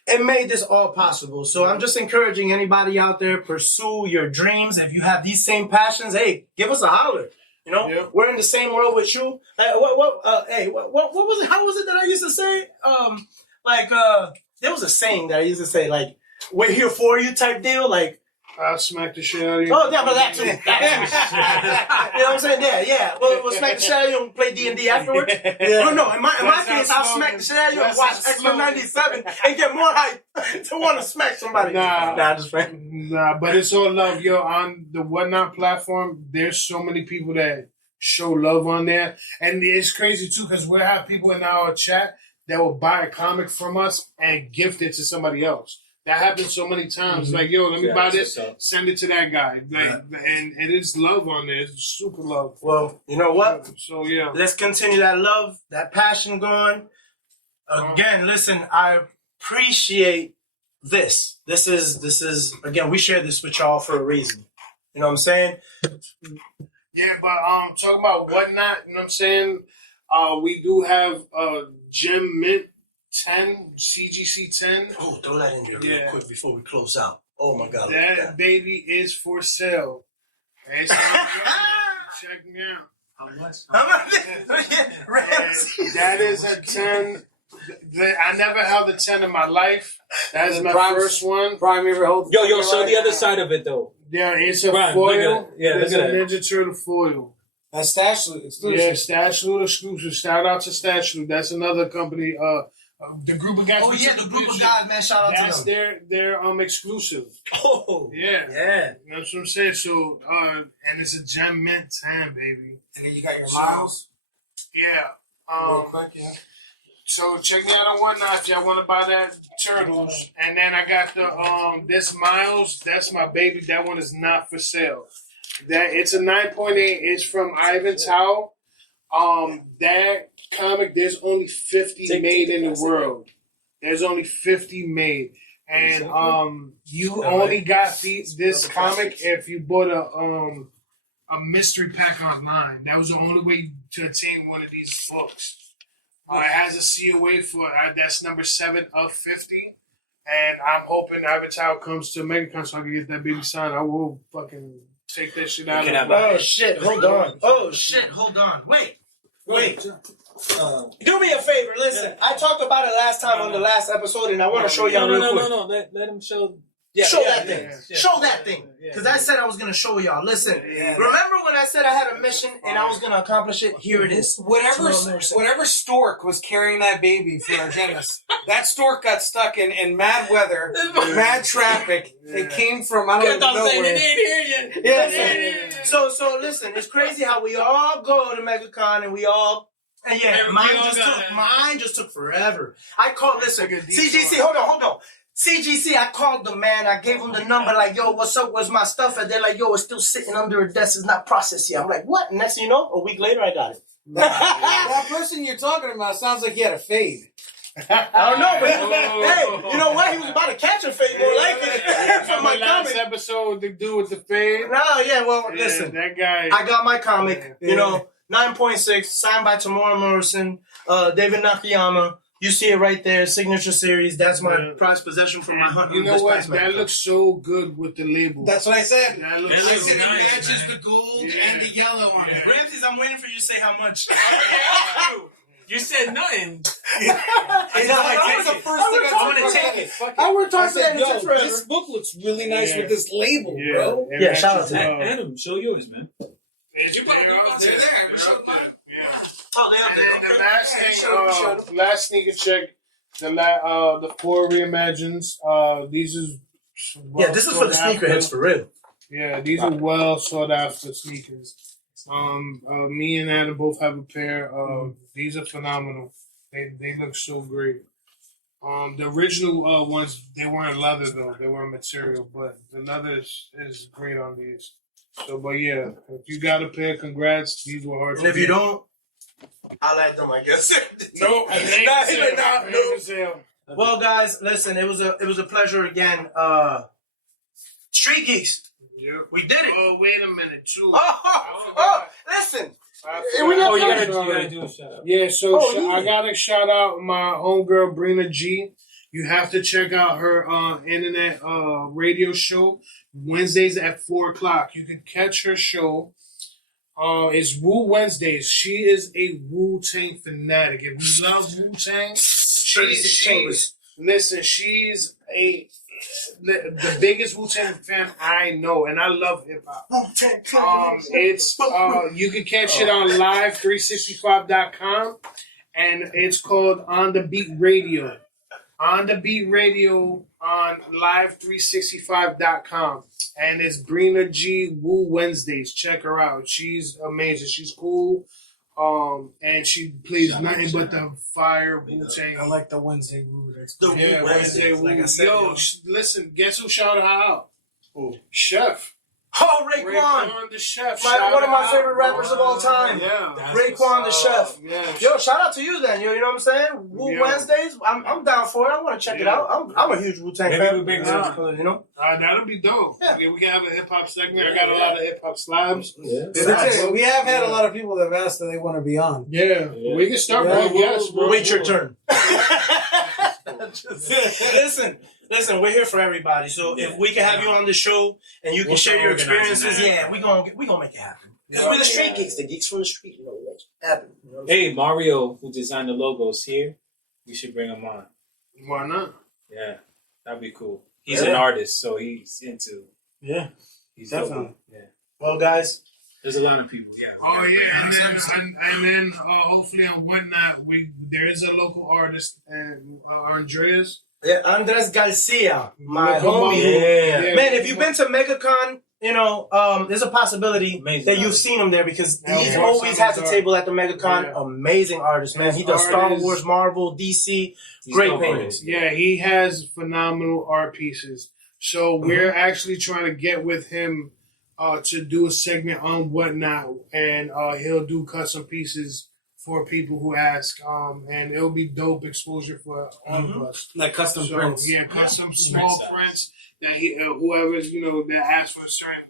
it made this all possible. So I'm just encouraging anybody out there, pursue your dreams. If you have these same passions, hey, give us a holler. You know, we're in the same world with you. What was it? How was it that I used to say? There was a saying that I used to say, like, we're here for you type deal. Like, I'll smack the shit out of you. Oh, yeah, but that too. You know what I'm saying? Yeah. We'll smack the shit out of you and play D&D afterwards. No, in my case, I'll smack the shit out of you and watch X-Men 97 and get more hype to want to smack somebody. Nah, just but it's all love. Yo, on the Whatnot platform, there's so many people that show love on there. And it's crazy, too, because we'll have people in our chat that will buy a comic from us and gift it to somebody else. That happens so many times. Mm-hmm. Like, yo, let me buy this, send it to that guy. Like, and it's love on there. It's super love. Well, you know what? So, yeah. Let's continue that love, that passion going. Again, listen, I appreciate this. This is again, we share this with y'all for a reason. You know what I'm saying? Yeah, but talking about Whatnot, you know what I'm saying? We do have Gem Mint 10, CGC 10. Oh, throw that in there real quick before we close out. Oh my God. That baby is for sale. Check me out. How much? That is a 10. I never held a 10 in my life. That is my first one. Yo, show the other side of it though. Yeah, it's a foil. It's a Ninja Turtle foil. That's Stash Loot exclusive. Yeah, Stash Loot exclusive. Shout out to Stash Loot. That's another company. The group of guys. Oh yeah, the group of guys, man. Shout out to them. That's their exclusive. Oh yeah. That's what I'm saying. So and it's a Gem Mint 10, baby. And then you got your Miles. Yeah. So check me out on Whatnot if y'all want to buy that Turtles. And then I got the this Miles. That's my baby. That one is not for sale. That it's a 9.8. It's from Ivan Tao. That comic, there's only 50 made in the world. There's only 50 made, and you only got this comic if you bought a mystery pack online. That was the only way to attain one of these books. It has a COA for that's number 7 of 50, and I'm hoping Ivan Tao comes to MegaCon so I can get that baby signed. I will fucking take that shit out of it. Oh shit! Hold on. Wait. Do me a favor. Listen, I talked about it last time on the last episode, and I want to show y'all real quick. No. Let him show. Show that thing. Yeah. Show that thing. Because I said I was going to show y'all. Listen, remember when I said I had a mission and I was going to accomplish it? Here it is. Whatever stork was carrying that baby for Argenis, that stork got stuck in mad weather, mad traffic. It came from, I don't even know where. Yeah. So listen, it's crazy how we all go to MegaCon and we all, and mine just took forever. I called, listen, CGC, hold on. CGC, I called the man. I gave him the number. Like, yo, what's up? Where's my stuff? And they're like, yo, it's still sitting under a desk. It's not processed yet. I'm like, what? And next thing you know, a week later, I got it. That person you're talking about sounds like he had a fade. I don't know, but hey, you know what? He was about to catch a fade more likely from my last comic. episode, the dude with the fade. No, yeah, well, listen. That guy. I got my comic, 9.6, signed by Tamora Morrison, David Nakayama. You see it right there, signature series. That's my prized possession from my hunt. You know what? That looks so good with the label. That's what I said. That looks I so said it nice, matches man. the gold and the yellow on it. Ramses, I'm waiting for you to say how much. You said nothing. I would talk to that yo, forever. this book looks really nice with this label, bro. It Yeah, shout out matches, to Adam, show yours, man. They're out there. We showed mine. Oh, And the last sneaker check, the 4 reimagines. These is this is for the sneakerheads for real. Yeah, these are well sought after sneakers. Me and Adam both have a pair. These are phenomenal. They look so great. The original ones, they weren't leather though. They weren't material, but the leather is great on these. So, but yeah, if you got a pair, congrats. These were hard. And if you don't, I'll let them, I guess. No. Well, guys, listen, it was a pleasure again. Street Geeks, we did it. Oh, wait a minute, too. Listen. You gotta do a shout out. Yeah, I gotta shout out my homegirl Brina G. You have to check out her internet radio show Wednesdays at 4:00. You can catch her show. It's Wu Wednesdays. She is a Wu-Tang fanatic. If you love Wu-Tang, listen, she's the biggest Wu-Tang fan I know, and I love hip hop. You can catch it on live365.com, and it's called On the Beat Radio. On the Beat Radio on live365.com. And it's Brina G Wu Wednesdays. Check her out. She's amazing. She's cool. And she plays nothing but the fire Wu-Tang. I like the Wednesday Woo. Wednesday Wu. Like I said, listen, guess who shouted her out? Who? Chef. Oh, Raekwon, the chef. one of my favorite rappers of all time. Yeah. Raekwon the chef. Yeah. Yo, shout out to you then. You know what I'm saying? Wu Wednesdays. I'm down for it. I want to check it out. I'm a huge Wu-Tang fan. You know? That'll be dope. Yeah. We can have a hip hop segment. I got a lot of hip hop slabs. Yeah. We have had a lot of people that have asked that they want to be on. Yeah. We can start with yes, bro. Wait your turn. Listen, we're here for everybody. So if we can have you on the show and you can share your experiences, we gonna make it happen. Because we're the Street Geeks, the geeks from the street. You know, make it happen. You know Hey, Mario, who designed the logos here, we should bring him on. Why not? Yeah, that'd be cool. He's an artist, so he's into. Yeah, He's definitely. dope. Yeah. Well, guys. There's a lot of people, Oh yeah, and then hopefully on Whatnot, there is a local artist, Andreas. Yeah, Andres Garcia, my Look him homie. up. Yeah. Man, if you've been to MegaCon, you know, there's a possibility that you've seen him there because he's always has a table at the MegaCon. Yeah. Amazing artist, man. He does Star Wars, Marvel, DC, great paintings. Yeah, he has phenomenal art pieces. So we're actually trying to get with him to do a segment on Whatnot, and he'll do custom pieces for people who ask, and it'll be dope exposure for all of us. Like custom prints. Yeah, custom small prints that whoever's that asks for a certain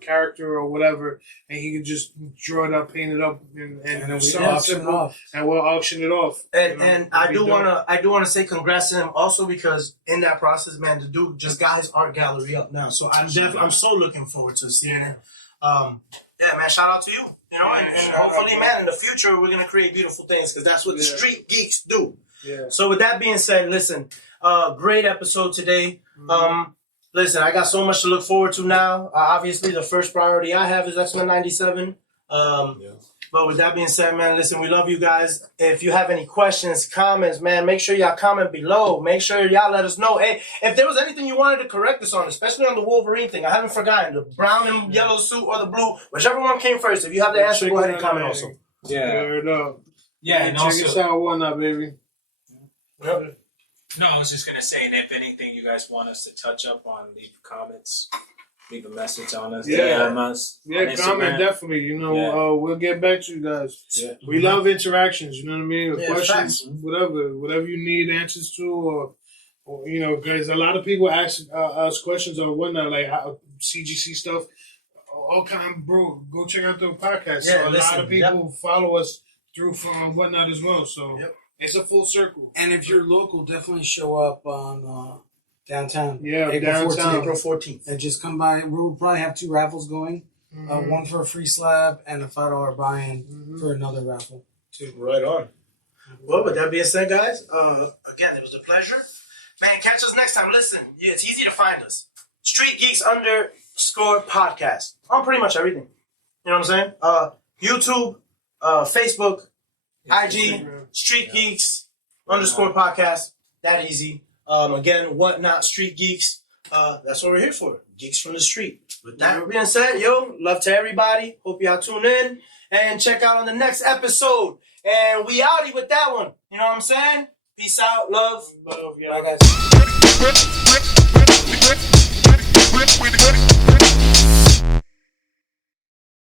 character or whatever, and he can just draw it up, paint it up, and we'll auction it off. And we'll auction it off. And I do wanna say congrats to him also because in that process, man, the dude just got his art gallery up now. So I'm so looking forward to seeing it. Yeah, man, shout out to you. You know, and hopefully, man, in the future, we're going to create beautiful things because that's what the Street Geeks do. Yeah. So with that being said, listen, great episode today. Listen, I got so much to look forward to now. Obviously, the first priority I have is X-Men 97. But with that being said, man, listen, we love you guys. If you have any questions, comments, man, make sure y'all comment below. Make sure y'all let us know. Hey, if there was anything you wanted to correct us on, especially on the Wolverine thing, I haven't forgotten. The brown and yellow suit or the blue, whinger one came first. If you have the answer, go ahead and comment also. Yeah. And check also, us out, whatnot, baby. Yep. no, I was just gonna say, and if anything you guys want us to touch up on, leave comments, leave a message on us, DM us. Yeah, comment definitely. You know, we'll get back to you guys. Yeah. We love interactions. You know what I mean? Yeah, Questions, whatever you need answers to, or you know, because a lot of people ask us questions or whatnot, like how CGC stuff. All kind, bro. Go check out the podcast. Yeah, so a lot of people follow us through from whatnot as well. So it's a full circle. And if you're local, definitely show up on downtown. Yeah, April downtown. 14th. April 14th. And just come by. We'll probably have 2 raffles going. One for a free slab and a $5 buy-in for another raffle too. Right on. Well, with that being said, guys, again, it was a pleasure. Man, catch us next time. Listen, it's easy to find us. Street Geeks _podcast on pretty much everything. You know what I'm saying? YouTube, Facebook, IG, Street Geeks _podcast. That easy. Again, Whatnot Street Geeks. That's what we're here for. Geeks from the street. With that being said, love to everybody. Hope y'all tune in and check out on the next episode. And we outie with that one. You know what I'm saying? Peace out. Love. Love, y'all. Bye, guys.